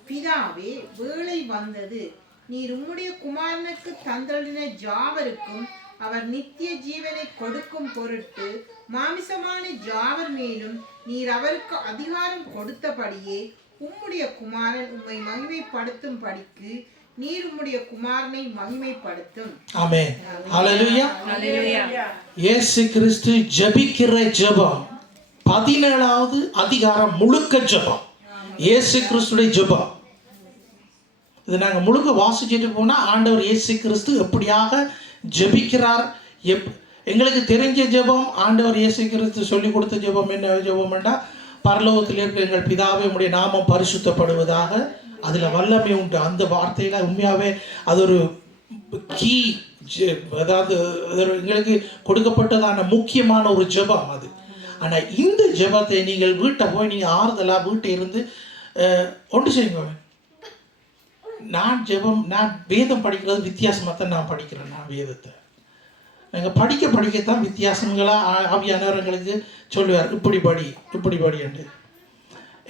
பிதாவே, வேளை வந்தது. நீர் உம்முடைய குமாரனுக்கு தந்தளின ஜாவருக்கும் அவர் நித்திய ஜீவனை கொடுக்கும் பொருட்டு மாமிசமான ஜாவர் மேலும் நீர் அவருக்கு அதிகாரம் கொடுத்தபடியே உம்முடைய குமாரன் உம்மை மகிமைப்படுத்தும் படிக்கு நீர் உம்முடைய குமாரனை மகிமைப்படுத்தும். ஆமென். ஹல்லேலூயா. இயேசு கிறிஸ்து ஜெபிக்கிற ஜெபம் 17வது அதிகாரம் முழுக்க ஜெபம். இயேசு கிறிஸ்துடைய ஜெபம். இது நாங்கள் முழுக்க வாசிச்சுட்டு போனால் ஆண்டவர் இயேசு கிறிஸ்து எப்படியாக ஜெபிக்கிறார். எங்களுக்கு தெரிஞ்ச ஜெபம், ஆண்டவர் இயேசு கிறிஸ்து சொல்லி கொடுத்த ஜெபம் என்ன ஜெபம் என்றால், பரலோகத்தில் இருக்கிற எங்கள் பிதாவே உம்முடைய நாமம் பரிசுத்தப்படுவதாக. அதில் வல்லமை உண்டு. அந்த வார்த்தையில் உண்மையாகவே அது ஒரு கீ, அதாவது எங்களுக்கு கொடுக்கப்பட்டதான முக்கியமான ஒரு ஜெபம் அது. ஆனால் இந்த ஜெபத்தை நீங்கள் வீட்டை போய் நீங்கள் ஆறுதலாக வீட்டை இருந்து ஒன்று செய்யுங்க. நான் வேதம் படிக்கிறது வித்தியாசமாக தான் நான் படிக்கிறேன். நான் வேதத்தை நாங்கள் படிக்கத்தான் வித்தியாசங்களாக ஆவியானவர் எங்களுக்கு சொல்லுவார். இப்படி படி என்று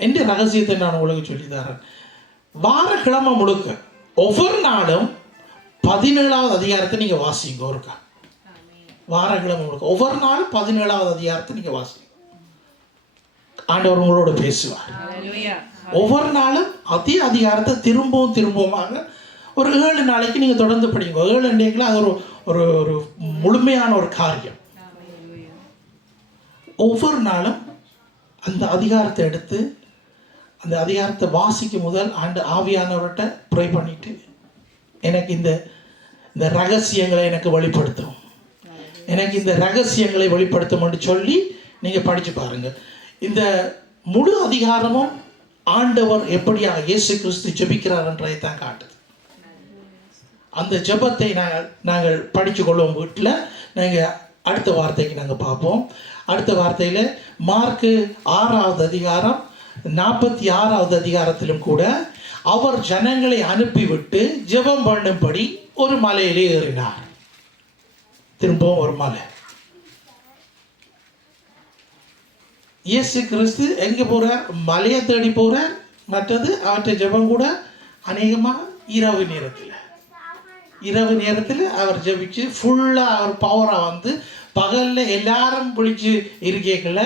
என்ற ரகசியத்தை நான் உங்களுக்கு சொல்லித்தரேன். வாரக்கிழமை முழுக்க ஒவ்வொரு நாளும் 17வது அதிகாரத்தை நீங்கள் வாசிங்க. ஒருக்கா வாரக்கிழமை முழுக்க ஒவ்வொரு நாளும் 17வது அதிகாரத்தை நீங்கள் வாசிங்க. ஆண்டவர் உங்களோட பேசுவார். ஒவ்வொரு நாளும் அதே அதிகாரத்தை திரும்பவுமாக ஒரு 7 நாளைக்கு நீங்கள் தொடர்ந்து படிங்க. 7 அன்றைக்குள்ள அது ஒரு ஒரு முழுமையான ஒரு காரியம். ஒவ்வொரு நாளும் அந்த அதிகாரத்தை எடுத்து அந்த அதிகாரத்தை வாசிக்கும் முதல் ஆவியானவர்கிட்ட ப்ரே பண்ணிட்டு, எனக்கு இந்த ரகசியங்களை எனக்கு வெளிப்படுத்தும், எனக்கு இந்த ரகசியங்களை வெளிப்படுத்தும்னு சொல்லி நீங்கள் படித்து பாருங்கள். இந்த முழு அதிகாரமும் ஆண்டவர் எப்படியாக இயேசு கிறிஸ்து ஜெபிக்கிறார் என்றதை தான் காட்டுது. அந்த ஜெபத்தை நாங்கள் படித்து கொள்வோம் வீட்டில். நாங்கள் அடுத்த வார்த்தைக்கு நாங்கள் பார்ப்போம். அடுத்த வார்த்தையில் மார்க்கு 6வது அதிகாரம் 46வது அதிகாரத்திலும் கூட அவர் ஜனங்களை அனுப்பிவிட்டு ஜெபம் பண்ணும்படி ஒரு மலையிலே ஏறினார். திரும்பவும் ஒரு மலை. இயேசு கிறிஸ்து எங்கே போகிறார்? மலையை தேடி போகிறார். மற்றது அவற்றை ஜெபம் கூட அநேகமாக இரவு நேரத்தில் அவர் ஜெபிச்சு ஃபுல்லாக அவர் பவராக பகலில் எல்லாரும் பிடிச்சி இருக்கல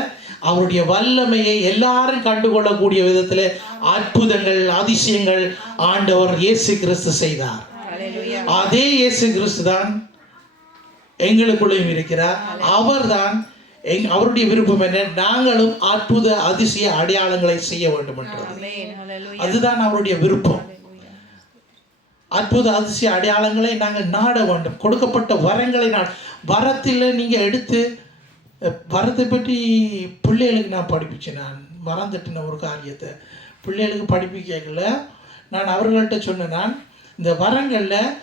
அவருடைய வல்லமையை எல்லாரும் கண்டுகொள்ளக்கூடிய விதத்தில் அற்புதங்கள், அதிசயங்கள் ஆண்டவர் இயேசு கிறிஸ்து செய்தார். அதே இயேசு கிறிஸ்து தான் எங்களுக்குள்ளேயும் இருக்கிறார். அவர்தான் அவருடைய விருப்பம் என்ன? நாங்களும் அற்புத அதிசய அடையாளங்களை செய்ய வேண்டும் என்றது. அதுதான் அவருடைய விருப்பம். அற்புத அதிசய அடையாளங்களை நாங்கள் நாட வேண்டும். கொடுக்கப்பட்ட வரங்களை வரத்தில் நீங்கள் எடுத்து வரத்தை பற்றி பிள்ளைகளுக்கு நான் படிப்பிச்சேன். நான் மறந்துட்டேன் ஒரு காரியத்தை. பிள்ளைகளுக்கு படிப்பிக்கல நான் அவர்கள்ட்ட சொன்னேன். நான் இந்த வரங்களில்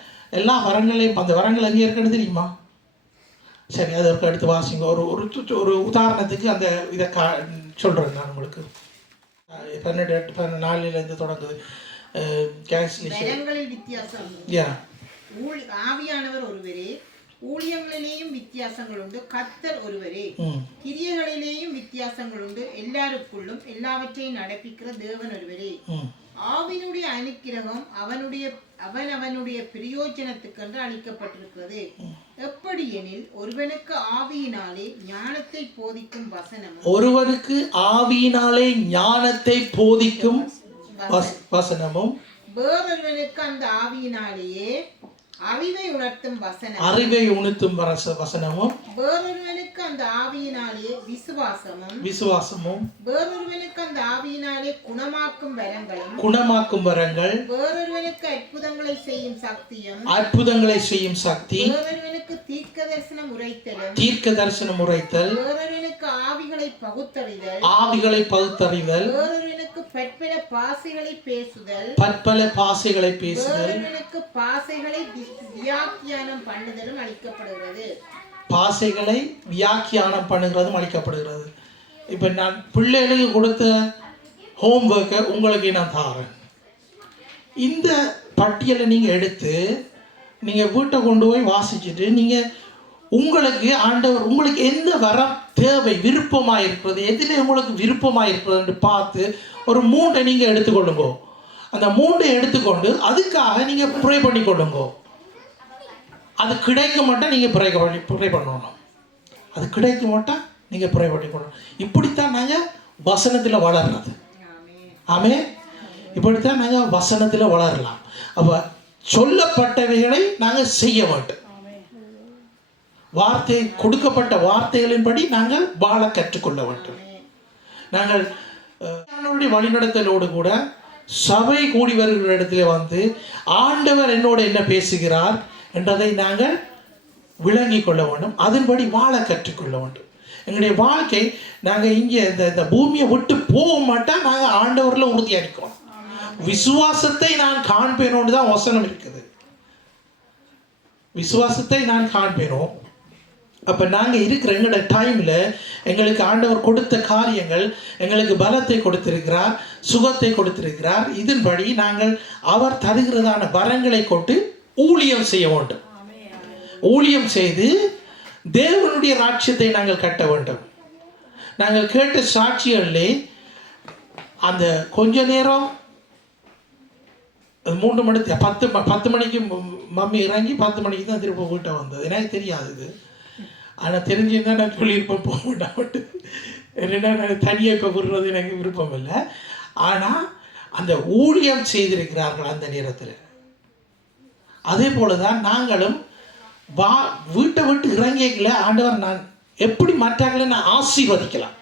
எல்லா வரங்களையும் அந்த வரங்கள் எங்கே இருக்குன்னு தெரியுமா? சரி, அதற்கு அடுத்து வாசிங்க. ஒரு உதாரணத்துக்கு அந்த இதை சொல்கிறேன் நான் உங்களுக்கு. 14 தொடங்குது. ஆவியானவர் ஒருவரே, ஊழியங்களிலேயும் வித்தியாசங்கள் உண்டு, கர்த்தர் ஒருவரே, கிரியைகளிலேயும் வித்தியாசங்கள் உண்டு, எல்லாருக்குள்ளும் எல்லாவற்றையும் நடப்பிக்கிற தேவன் ஒருவரே. ஆவினுடைய அனுக்கிரகம் அவனுடைய பிரயோஜனத்துக்கென்று அளிக்கப்பட்டிருக்கிறது. எப்படி எனில் ஒருவனுக்கு ஆவியினாலே ஞானத்தை போதிக்கும் வசனமும் வேறொருவனுக்கு அந்த ஆவியினாலேயே அறிவை உணர்த்தும் வசனம், அறிவை உணர்த்தும் வசனமும், வேறொருவனுக்கு அந்த ஆவியினாலே விசுவாசமும், வேறொருவனுக்கு அந்த ஆவியினாலே குணமாக்கும் வரங்கள், வேறொருவனுக்கு அற்புதங்களை செய்யும் சக்தி, வேறொருவனுக்கு தீர்க்க தரிசனம் உரைத்தல், வேறொருவனுக்கு ஆவிகளை பகுத்தறிதல், வேறொருவனுக்கு பற்பல பாசைகளை பேசுதல், வேறொருவனுக்கு பாசைகளை வியாக்கியானம் பண்ணுதலும் அளிக்கப்படுகிறது. பாசைகளை வியாக்கியானம் பண்ணுகிறதும் அளிக்கப்படுகிறது. இப்போ நான் பிள்ளைகளுக்கு கொடுத்த ஹோம்ஒர்க்கை உங்களுக்கு நான் தாரேன். இந்த பட்டியலை நீங்கள் எடுத்து நீங்கள் வீட்டை கொண்டு போய் வாசிச்சுட்டு நீங்கள் உங்களுக்கு ஆண்டவர் உங்களுக்கு எந்த வரம் தேவை, விருப்பமாக இருக்கிறது, எதில் உங்களுக்கு விருப்பமாக இருக்கிறதுன்னு பார்த்து ஒரு 3 நீங்கள் எடுத்துக்கொள்ளுங்கோ. அந்த 3 எடுத்துக்கொண்டு அதுக்காக நீங்கள் ப்ரே பண்ணிக்கொள்ளுங்கோ. அது கிடைக்க மாட்டா நீங்கள் ப்ரே பண்ணணும். அது கிடைக்க மாட்டா நீங்கள் ப்ரே பண்ணிக்கொள்ளணும். இப்படித்தான் நாங்கள் வசனத்தில் வளர்றது. ஆமே, இப்படித்தான் நாங்கள் வசனத்தில் வளரலாம். அப்போ சொல்லப்பட்டவைகளை நாங்கள் செய்ய மாட்டோம். வார்த்தை கொடுக்கப்பட்ட வார்த்தைகளின்படி நாங்கள் வாழ கற்றுக்கொள்ள வேண்டும். நாங்கள் வழிநடத்தலோடு கூட சபை கூடி வருகிற இடத்துல வந்து ஆண்டவர் என்னோட என்ன பேசுகிறார் என்றதை நாங்கள் விளங்கி கொள்ள வேண்டும். அதன்படி வாழ கற்றுக்கொள்ள வேண்டும். எங்களுடைய வாழ்க்கை நாங்கள் இங்கே இந்த பூமியை விட்டு போக மாட்டோம். நாங்கள் ஆண்டவரில் உறுதியாக இருக்கோம். விசுவாசத்தை நான் காண்பேனோன்னு தான் வசனம் இருக்குது. விசுவாசத்தை நான் காண்பேனோ. அப்போ நாங்கள் இருக்கிற எங்களோட டைமில் எங்களுக்கு ஆண்டவர் கொடுத்த காரியங்கள், எங்களுக்கு பலத்தை கொடுத்திருக்கிறார், சுகத்தை கொடுத்திருக்கிறார். இதன்படி நாங்கள் அவர் தருகிறதான வரங்களை கொண்டு ஊழியம் செய்ய வேண்டும். ஊழியம் செய்து தேவனுடைய ராஜ்யத்தை நாங்கள் கட்ட வேண்டும். நாங்கள் கேட்ட சாட்சிகளிலே அந்த கொஞ்ச நேரம் 3 மணி 10 மணிக்கு மம்மி இறங்கி 10 மணிக்கு தான் திரும்ப வீட்டை வந்தது. எனக்கு தெரியாது இது. ஆனால் தெரிஞ்சிருந்தால் நான் சொல்லியிருப்பேன் போக வேண்டாம்ட்டு. என்னென்னா நான் தனியாக இப்போ விடுறது எனக்கு விருப்பம் இல்லை. ஆனால் அந்த ஊழியம் செய்திருக்கிறார்கள் அந்த நேரத்தில். அதே போல தான் நாங்களும் வீட்டை விட்டு இறங்கிக்கல ஆண்டவர் நான் எப்படி மற்றவர்களை நான் ஆசீர்வதிக்கலாம்,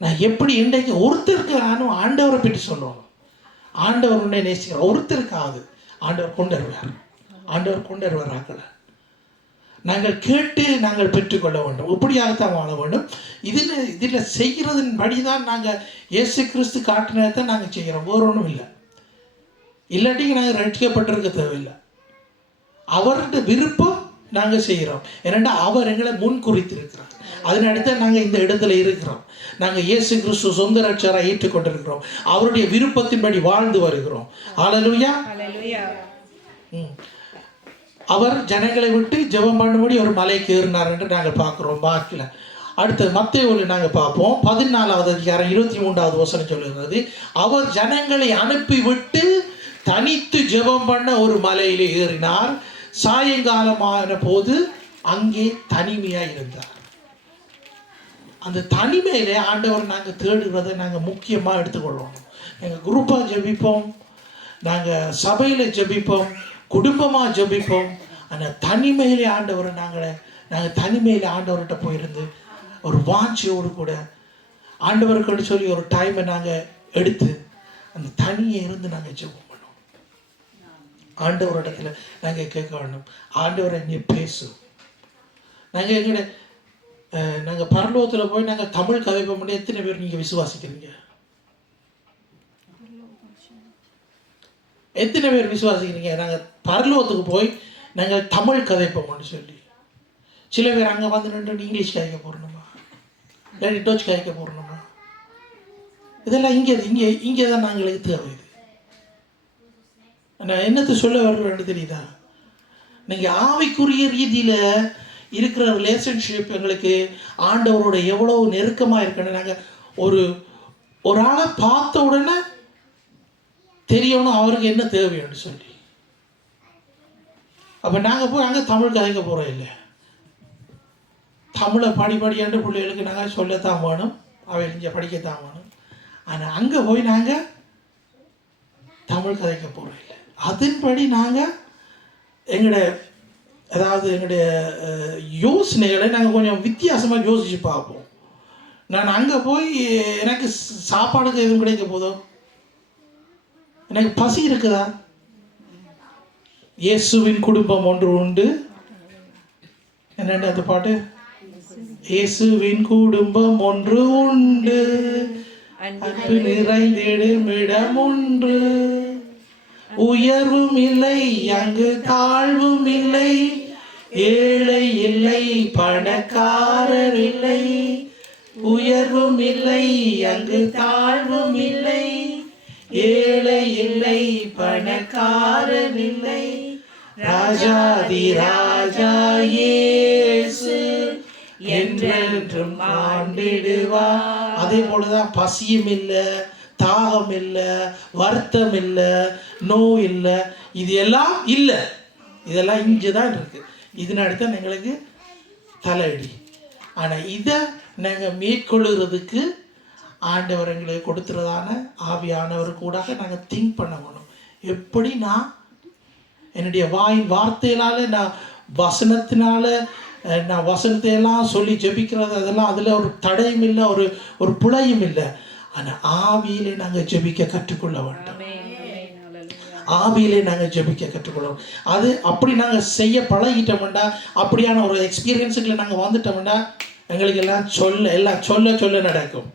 நான் எப்படி இன்றைக்கு ஒருத்தருக்கு நானும் ஆண்டவரை பற்றி சொல்லணும். ஆண்டவர் உன்னை நேசிக்கிற ஒருத்தருக்காது ஆண்டவர் கொண்டு வருவார். ஆண்டவர் கொண்டு வருவார்கள். நாங்கள் கேட்டு நாங்கள் பெற்றுக்கொள்ள வேண்டும். இப்படியாகத்தான் வாழ வேண்டும். இதில் செய்கிறதன் படி தான் நாங்கள் இயேசு கிறிஸ்து காட்டினதான் நாங்கள் செய்கிறோம். வேறு ஒன்றும் இல்லை. இல்லாட்டி நாங்கள் ரட்சிக்கப்பட்டிருக்க தேவையில்லை. அவருடைய விருப்பம் நாங்கள் செய்கிறோம். ஏனென்றா அவர் எங்களை முன் குறித்திருக்கிறார். அதனடுத்து நாங்கள் இந்த இடத்துல இருக்கிறோம். நாங்கள் இயேசு கிறிஸ்து சொந்த ரட்சகராக ஏற்றுக்கொண்டிருக்கிறோம். அவருடைய விருப்பத்தின்படி வாழ்ந்து வருகிறோம். ஹல்லேலூயா. அவர் ஜனங்களை விட்டு ஜெபம் பண்ணும்படி ஒரு மலைக்கு ஏறினார் என்று நாங்கள் பார்க்குறோம். வாக்கில் அடுத்தது மத்தேயுவில் நாங்கள் பார்ப்போம். 14வது அதிகாரம் 23வது வசனம் சொல்லுகிறது, அவர் ஜனங்களை அனுப்பிவிட்டு தனித்து ஜெபம் பண்ண ஒரு மலையிலே ஏறினார். சாயங்காலமான போது அங்கே தனிமையாக இருந்தார். அந்த தனிமையிலே ஆண்டவர் நாங்கள் தேடுகிறத நாங்கள் முக்கியமாக எடுத்துக்கொள்ளணும். எங்கள் குரூப்பாக ஜெபிப்போம், நாங்கள் சபையில் ஜெபிப்போம், குடும்பமாக ஜெபிப்போம். ஆனால் தனிமையிலே ஆண்டவரை நாங்கள் தனிமையில் ஆண்டவர்கிட்ட போயிருந்து ஒரு வாஞ்சியோடு கூட ஆண்டவருக்கு சொல்லி ஒரு டைமை நாங்கள் எடுத்து அந்த தனியை இருந்து நாங்கள் ஜெபம் பண்ணோம். ஆண்டவரிடத்துல நாங்கள் கேட்க வேண்டும், ஆண்டவரை நீ பேசு. நாங்கள் பரலோகத்தில் போய் நாங்கள் தமிழ் கதைப்ப முடியும். எத்தனை பேர் நீங்கள் விசுவாசிக்கிறீங்க? எத்தனை பேர் விசுவாசிக்கிறீங்க நாங்கள் பரலோகத்துக்கு போய் நாங்கள் தமிழ் கதைப்போம்னு சொல்லி? சில பேர் அங்கே வந்து நின்று இங்கிலீஷ் கதைக்க போடணுமா, இல்லாட்டி டோச் கதைக்க போடணுமா? இதெல்லாம் இங்கே தான் நாங்களுக்கு தேவை. இது நான் என்னத்தை சொல்ல வர்றேன்னு தெரியுதா? நீங்கள் ஆவிக்குரிய ரீதியில் இருக்கிற ரிலேஷன்ஷிப் எங்களுக்கு ஆண்டவரோட எவ்வளோ நெருக்கமாக இருக்குன்னு நாங்கள் ஒரு ஆளை பார்த்த உடனே தெரியணும் அவருக்கு என்ன தேவைன்னு சொல்லி. அப்போ நாங்கள் போய் அங்கே தமிழ் கதைக்க போகிறோம் இல்லை, தமிழை படிப்படியாண்டு பிள்ளைகளுக்கு நாங்கள் சொல்லத்தான் வேணும், அவை இங்கே படிக்கத்தான் வேணும். ஆனால் அங்கே போய் நாங்கள் தமிழ் கதைக்க போகிறோம் இல்லை. அதன்படி நாங்கள் எங்களுடைய யோசனைகளை நாங்கள் கொஞ்சம் வித்தியாசமாக யோசித்து பார்ப்போம். நான் அங்கே போய் எனக்கு சாப்பாடுக்கு எதுவும் கிடைக்க போதோ, எனக்கு பசி இருக்குதா? இயேசுவின் குடும்பம் ஒன்று உண்டு. என்னென்ன அந்த பாட்டு? இயேசுவின் குடும்பம் ஒன்று உண்டு, அன்பு நிறைந்திடும் இடம் ஒன்று, உயர்வும் இல்லை அங்கு தாழ்வும் இல்லை, ஏழை இல்லை பணக்காரர் இல்லை, உயர்வும் இல்லை அங்கு தாழ்வும் இல்லை, ஏழை இல்லை பணக்காரர் இல்லை, ராஜாதி ராஜா இயேசு என்றென்றும் ஆண்டிடுவார். அதே போலதான் பசியும் இல்லை, தாகம் இல்லை, வருத்தம் இல்லை, நோய் இல்லை, இது எல்லாம் இல்லை. இதெல்லாம் இங்கே தான் இருக்குது. இதனாடி தான் எங்களுக்கு தலையடி. ஆனால் இதை நாங்கள் மேற்கொள்ளுறதுக்கு ஆண்டவர் எங்களுக்கு கொடுத்துறதான ஆவியானவர் கூட நாங்கள் திங்க் பண்ண வேணும். எப்படி நான் என்னுடைய வார்த்தையினால, நான் வசனத்தினால, நான் வசனத்தையெல்லாம் சொல்லி ஜெபிக்கிறது, அதெல்லாம் அதில் ஒரு தடையும் இல்லை, ஒரு புழையும் இல்லை. ஆனால் ஆவியிலே நாங்கள் ஜெபிக்க கற்றுக்கொள்ள வேண்டும். ஆவியிலே நாங்கள் ஜெபிக்க கற்றுக்கொள்ளணும். அது அப்படி நாங்கள் செய்ய பழகிட்டோம்னா, அப்படியான ஒரு எக்ஸ்பீரியன்ஸுக்குள்ள நாங்கள் வந்துட்டோம்னா எங்களுக்கு எல்லாம் சொல்ல நடக்கும்.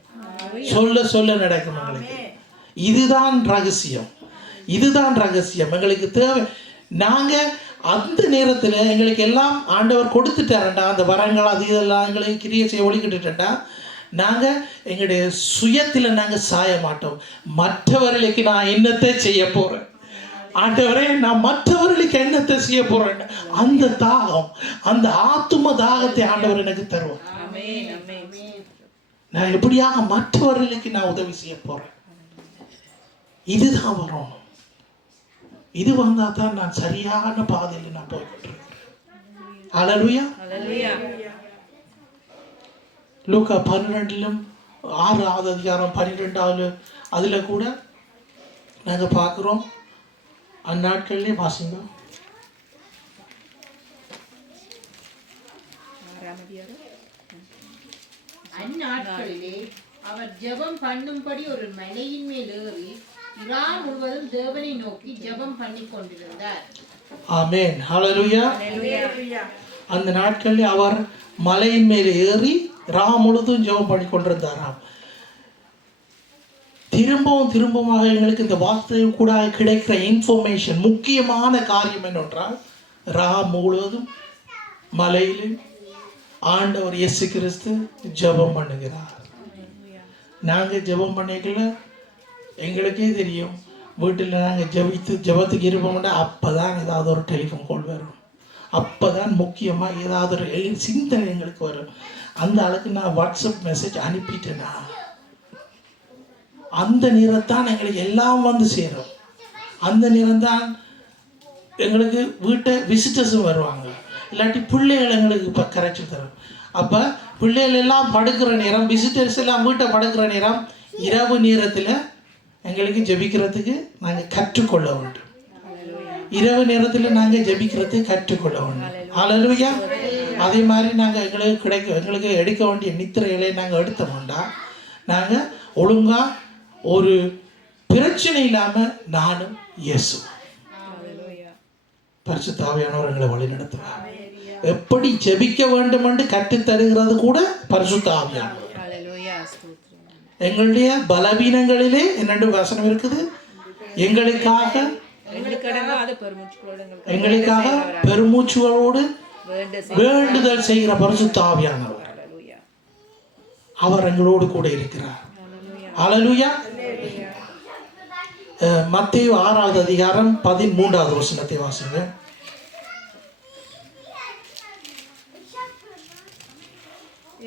சொல்ல நடக்கும் எங்களுக்கு. இதுதான் ரகசியம். எங்களுக்கு தேவை. நாங்கள் அந்த நேரத்தில் எங்களுக்கு எல்லாம் ஆண்டவர் கொடுத்துட்டாரண்டா, அந்த வரங்கள் அது இதெல்லாம் எங்களுக்கு கிரியை செய்ய ஒழிக்கிட்டுட்டா, நாங்கள் எங்களுடைய சுயத்தில் நாங்கள் சாய மாட்டோம். மற்றவர்களுக்கு நான் என்னத்தை செய்ய போகிறேன், ஆண்டவரே நான் மற்றவர்களுக்கு என்னத்தை செய்ய போகிறேன், அந்த தாகம், அந்த ஆத்தும தாகத்தை ஆண்டவர் எனக்கு தருவார். நான் எப்படியாக மற்றவர்களுக்கு நான் உதவி செய்ய போகிறேன். இதுதான் வரணும். இது வந்தால் தான் நான் சரியான பாதையில் நான் போய்கிட்டு. அல்லேலூயா. லூக்கா 12:6 அதிகாரம் 12 அதில் கூட நாங்கள் பார்க்குறோம். அந்நாட்கள்லேயே வாசிங்க. அந்நாட்களிலே அவர் ஜெபம் பண்ணும்படி ஒரு மலையின் மேல் ஏறி இரா முழுவதும் தேவனை நோக்கி ஜெபம் பண்ணி கொண்டிருந்தார். ஆமென். ஹல்லேலூயா. அந்த நாட்களில் அவர் மலையின் மேல் ஏறி ரா முழுதும் ஜெபம் பண்ணி கொண்டிருந்தாராம். திரும்பமாக எங்களுக்கு இந்த வார்த்தை கூட கிடைக்கிற இன்ஃபர்மேஷன், முக்கியமான காரியம் என்னென்றால், ரா முழுவதும் மலையில் ஆண்டவர் இயேசு கிறிஸ்து ஜெபம் பண்ணுகிறார். நாங்கள் ஜெபம் பண்ணிக்கல, எங்களுக்கே தெரியும். வீட்டில் நாங்கள் ஜெபத்துக்கு இருப்போம்னா அப்போ தான் ஏதாவது ஒரு டெலிஃபோன் கால் வரும், அப்போ தான் முக்கியமாக ஏதாவது ஒரு சிந்தனை எங்களுக்கு வரும். அந்த அளவுக்கு நான் வாட்ஸ்அப் மெசேஜ் அனுப்பிட்டேன்னா அந்த நேரத்தான் எங்களுக்கு எல்லாம் வந்து சேரும். அந்த நேரம்தான் எங்களுக்கு வீட்டை விசிட்டர்ஸும் வருவாங்க, இல்லாட்டி பிள்ளைகள் எங்களுக்கு இப்போ கரைச்சி தரும். அப்போ பிள்ளைகள் எல்லாம் படுக்கிற நேரம், விசிட்டர்ஸ் எல்லாம் வீட்டை படுக்கிற நேரம், இரவு நேரத்தில் எங்களுக்கு ஜெபிக்கிறதுக்கு நாங்கள் கற்றுக்கொள்ள வேண்டும். இரவு நேரத்தில் நாங்கள் ஜெபிக்கிறதுக்கு கற்றுக்கொள்ள வேண்டும். ஹல்லேலூயா. அதே மாதிரி நாங்கள் எங்களுக்கு எடுக்க வேண்டிய நித்திரைகளை நாங்கள் எடுத்தோம்னா நாங்கள் ஒழுங்காக ஒரு பிரச்சனை இல்லாமல் நானும் இயேசு பரிசுத்த ஆவியானவர் எங்களை வழி நடத்துவார். எப்படி ஜெபிக்க வேண்டும் என்று கற்றுத் தருகிறது கூட பரிசுத்த ஆவியானவர். எங்களுடைய பலவீனங்களிலே என்னென்று வசனம் இருக்குது, எங்களுக்காக பெருமூச்சுகளோடு வேண்டுதல் செய்கிற பரிசுத்த ஆவியானவர் அவர் எங்களோடு கூட இருக்கிறார். ஹல்லேலூயா. மத்தேயு 6 அதிகாரம் 13 வசனத்தை வாசிங்க.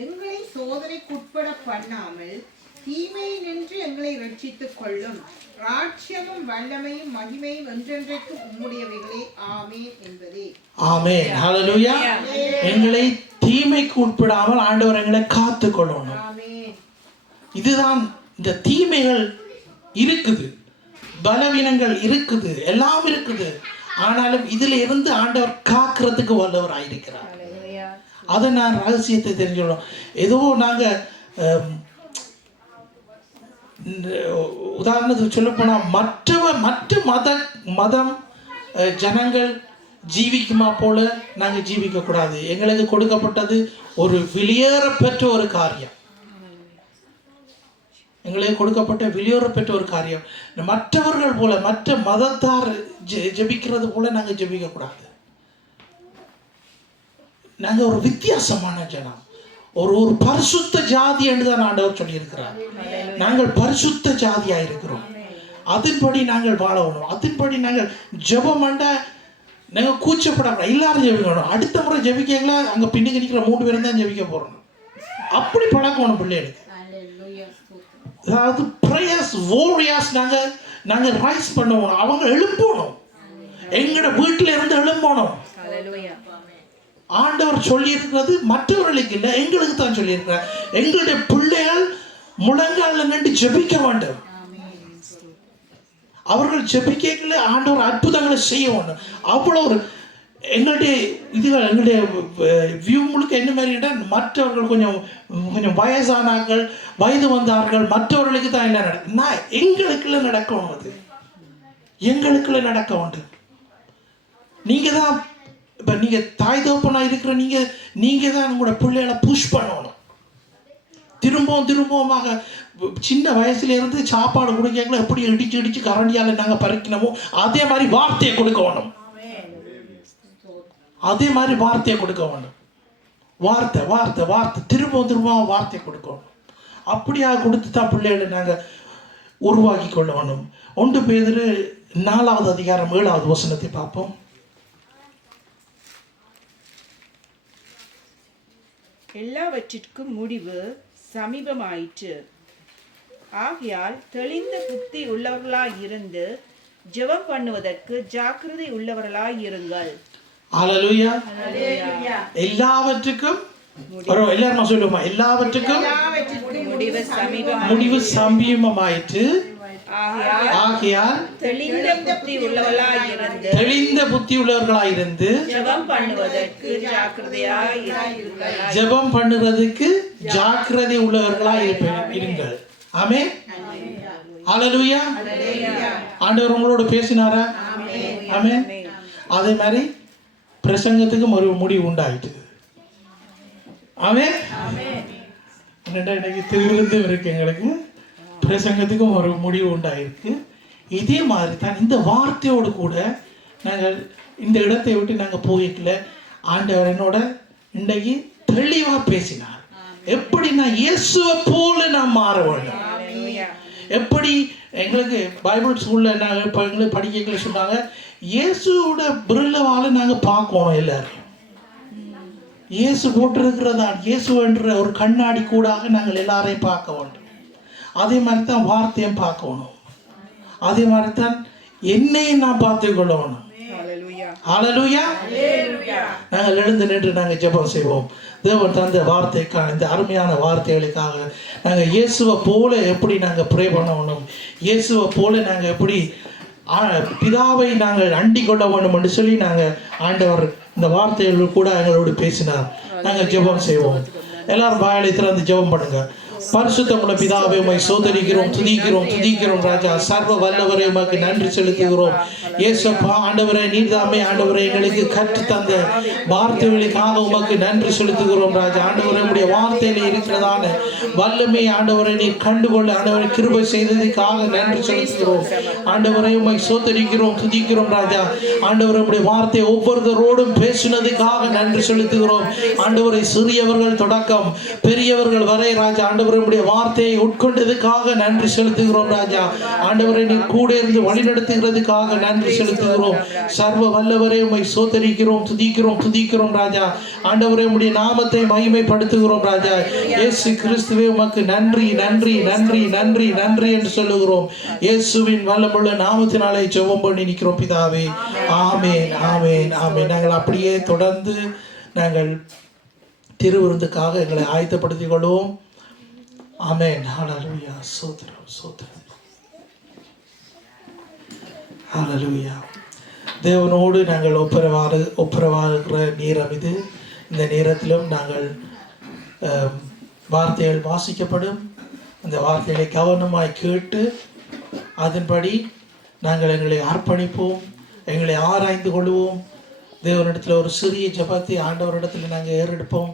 எங்களை சோதனைக்குட்பட பண்ணாமல் தீமையை நின்று எங்களை ரட்சித்துக் கொள்ளும். ராஜ்யமும் வல்லமையும் மகிமையும் என்றென்றைக்கு உம்முடையவைகளே. ஆமென் என்பதே. ஆமென். ஹல்லேலூயா. எங்களை தீமைக்கு உட்படாமல் ஆண்டவர் எங்களை காத்து கொள்ளணும். இதுதான் இந்த தீமைகள் இருக்குது, பலவீனங்கள் இருக்குது, எல்லாம் இருக்குது. ஆனாலும் இதுல இருந்து ஆண்டவர் காக்கிறதுக்கு வல்லவர் ஆயிருக்கிறார். அதை நான் ரகசியத்தை தெரிஞ்சுக்கணும். ஏதோ நாங்கள் உதாரணத்துக்கு சொல்லப்போனால் மற்ற மதம் ஜனங்கள் ஜீவிக்குமா போல நாங்கள் ஜீவிக்கக்கூடாது. எங்களுக்கு கொடுக்கப்பட்டது ஒரு வெளியேற பெற்ற ஒரு காரியம். எங்களுக்கு கொடுக்கப்பட்ட வெளியேற பெற்ற ஒரு காரியம். மற்றவர்கள் போல, மற்ற மதத்தார் ஜெபிக்கிறது போல நாங்கள் ஜெபிக்கக்கூடாது. நாங்கள் ஒரு வித்தியாசமான ஜனம், ஒரு பரிசுத்த ஜாதி என்று தான் ஆண்டவர் சொல்லியிருக்கிறார். நாங்கள் பரிசுத்த ஜாதியா இருக்கிறோம். அதன்படி நாங்கள் வாழணும். அதன்படி நாங்கள் ஜெபம் பண்ண நாங்கள் கூச்சப்படாமல் எல்லாரும் ஜெபிக்கணும். அடுத்த முறை ஜெபிக்கல அங்கே பின்னுக்கு நிற்கிற 3 பேரும் தான் ஜெபிக்க போகிறோம். அப்படி பழக்கணும் பிள்ளைகளுக்கு. அதாவது ப்ரேயர்ஸ் வாரியர்ஸ் நாங்கள் ரைஸ் பண்ணுவோம். அவங்க எழுப்பணும். எங்களோட வீட்டில் இருந்து எழுப்பணும். ஆண்டவர் சொல்லியிருக்கிறது மற்றவர்களுக்கு இல்லை, எங்களுக்கு தான் சொல்லியிருக்கிறார். எங்களுடைய பிள்ளைகள் முழங்காலில் நின்று ஜெபிக்க வேண்டும். அவர்கள் ஜெபிக்கல ஆண்டவர் அற்புதங்களை செய்ய வேண்டும். அவ்வளோ ஒரு எங்களுடைய இதுகள் எங்களுடைய வியூ முழுக்க என்ன மாதிரின்னா, மற்றவர்கள் கொஞ்சம் வயசானார்கள், வயது வந்தார்கள், மற்றவர்களுக்கு தான் என்ன நடக்கும், நான் எங்களுக்குள்ள நடக்கணும். அது எங்களுக்குள்ள நடக்க வேண்டும். நீங்கள் தான் இப்போ நீங்கள் தாய் தகப்பனாக இருக்கிற நீங்கள் தான் உங்களோட பிள்ளைகளை புஷ் பண்ணணும். திரும்பவுமாக சின்ன வயசுலேருந்து சாப்பாடு கொடுக்கல எப்படி இடிச்சு கரண்டியால் நாங்கள் பறிக்கணுமோ அதே மாதிரி வார்த்தையை கொடுக்க வேணும். அதே மாதிரி வார்த்தையை கொடுக்க வேண்டும். வார்த்தை திரும்பவும் வார்த்தையை கொடுக்கணும். அப்படியாக கொடுத்து தான் பிள்ளைகளை நாங்கள் உருவாக்கி கொள்ள வேண்டும். 1 பேதுரு 4வது அதிகாரம் 7வது வசனத்தை பார்ப்போம். எல்லாவற்றிற்கும் முடிவு சமீபமாயிற்று. ஆகையால் தெளிந்த புத்தி உள்ளவர்களாயிருந்து ஜெபம் பண்ணுவதற்கு ஜாக்கிரதை உள்ளவர்களாயிருங்கள். ஹல்லேலூயா. எல்லாவற்றுக்கும் எல்லாரும் சொல்லுமா, எல்லாவற்றுக்கும் முடிவு சமீபமாயிற்று. ஆகையால் தெளிந்த புத்தி உள்ளவர்களாயிருந்து ஜெபம் பண்ணுவதற்கு ஜாக்கிரதை உள்ளவர்களாய் இருங்கள். ஆமென். ஹல்லேலூயா. ஆண்டவர் உங்களோட பேசினாரா? ஆமென். அதே மாதிரி பிரசங்கத்துக்கும் ஒரு முடிவு உண்டாயிட்டு. ஆமென். இன்னைக்கு திருவிருந்து இருக்கு, எங்களுக்கு பிரசங்கத்துக்கும் ஒரு முடிவு உண்டாயிருக்கு. இதே மாதிரி தான் இந்த வார்த்தையோடு கூட நாங்கள் இந்த இடத்தை விட்டு நாங்கள் போய்க்கல. ஆண்டவர் என்னோட இன்றைக்கு தெளிவாக பேசினார். எப்படி நான் இயேசுவை போல நான் மாற வேண்டும். எப்படி எங்களுக்கு பைபிள் ஸ்கூலில் நாங்கள் இப்போ எங்களுக்கு படிக்கல சொன்னாங்க, இயேசுவோட பிரில்லவால் நாங்கள் பார்க்கணும். எல்லாரும் இயேசு போட்டிருக்கிறதா இயேசு என்ற ஒரு கண்ணாடி கூடாக நாங்கள் எல்லாரையும் பார்க்க வேண்டும். அதே மாதிரி தான் வார்த்தையும் பார்க்கணும். அதே மாதிரி தான் என்னையும் நான் பார்த்து கொள்ளணும். ஹல்லேலூயா. நாங்கள் எழுந்து நின்று நாங்கள் ஜெபம் செய்வோம். தேவன் தந்த வார்த்தைக்காக, இந்த அருமையான வார்த்தைகளுக்காக நாங்கள் இயேசுவை போல எப்படி நாங்கள் ப்ரே பண்ணணும், இயேசுவை போல நாங்கள் எப்படி பிதாவை நாங்கள் அண்டி கொள்ள வேண்டும் என்று சொல்லி நாங்கள் ஆண்டவர் இந்த வார்த்தைகள் கூட எங்களோடு பேசினார். நாங்கள் ஜெபம் செய்வோம். எல்லாரும் வாயிலை திறந்து ஜெபம் பண்ணுங்க. பரிசுத்தமுள்ள பிதாவே, உம்மை சோதரிக்கிறோம், துதிக்கிறோம் ராஜா. சர்வ வல்லவரே, உமக்கு நன்றி செலுத்துகிறோம். இயேசுப்பா ஆண்டவரே, நீர்தாமே ஆண்டவரே எங்களுக்கு கற்று தந்த வார்த்தைகளுக்காக உமக்கு நன்றி செலுத்துகிறோம் ராஜா. ஆண்டவரே, உடைய வார்த்தையில இருக்கிறதான வல்லமை ஆண்டவரை நீர் கண்டுகொள்ள ஆண்டவரை கிருபை செய்ததுக்காக நன்றி செலுத்துகிறோம். ஆண்டவரை உம்மை சோதரிக்கிறோம், துதிக்கிறோம் ராஜா. ஆண்டவரை உடைய வார்த்தை ஒவ்வொருத்தரோடும் பேசினதுக்காக நன்றி செலுத்துகிறோம். ஆண்டவரை சிறியவர்கள் தொடக்கம் பெரியவர்கள் வரை ராஜா ஆண்டவரை உடைய வார்த்தையை உட்கொண்டதுக்காக நன்றி செலுத்துகிறோம் ராஜா. ஆண்டவரை நீர் கூட இருந்து வழிநடத்துகிறதுக்காக நன்றி செலுத்துகிறோம். சர்வ வல்லவரே, உம்மை சோதரிக்கிறோம், துதிக்கிறோம் ராஜா. ஆண்டவரே, உம்முடைய நாமத்தை மகிமைப்படுத்துகிறோம் ராஜா. இயேசு கிறிஸ்துவே, உமக்கு நன்றி என்று சொல்லுகிறோம். இயேசுவின் வல்லமுள்ள நாமத்தினாலே ஜெபம் பண்ணி நிற்கிறோம் பிதாவே. ஆமென், ஆமென், ஆமென். நாங்கள் அப்படியே தொடர்ந்து நாங்கள் திருவிருந்துக்காக எங்களை ஆயத்தப்படுத்திக் கொள்வோம். ஆமென். ஹல்லேலூயா. சோத்திரம். ஹல்லேலூயா. தேவனோடு நாங்கள் ஒப்புரவாகிற நேரம் இது. இந்த நேரத்திலும் நாங்கள் வார்த்தைகள் வாசிக்கப்படும். அந்த வார்த்தைகளை கவனமாய் கேட்டு அதன்படி நாங்கள் எங்களை அர்ப்பணிப்போம், எங்களை ஆராய்ந்து கொள்வோம். தேவனிடத்தில் ஒரு சிறிய ஜெபத்தை ஆண்டவரிடத்தில் நாங்கள் ஏறெடுப்போம்.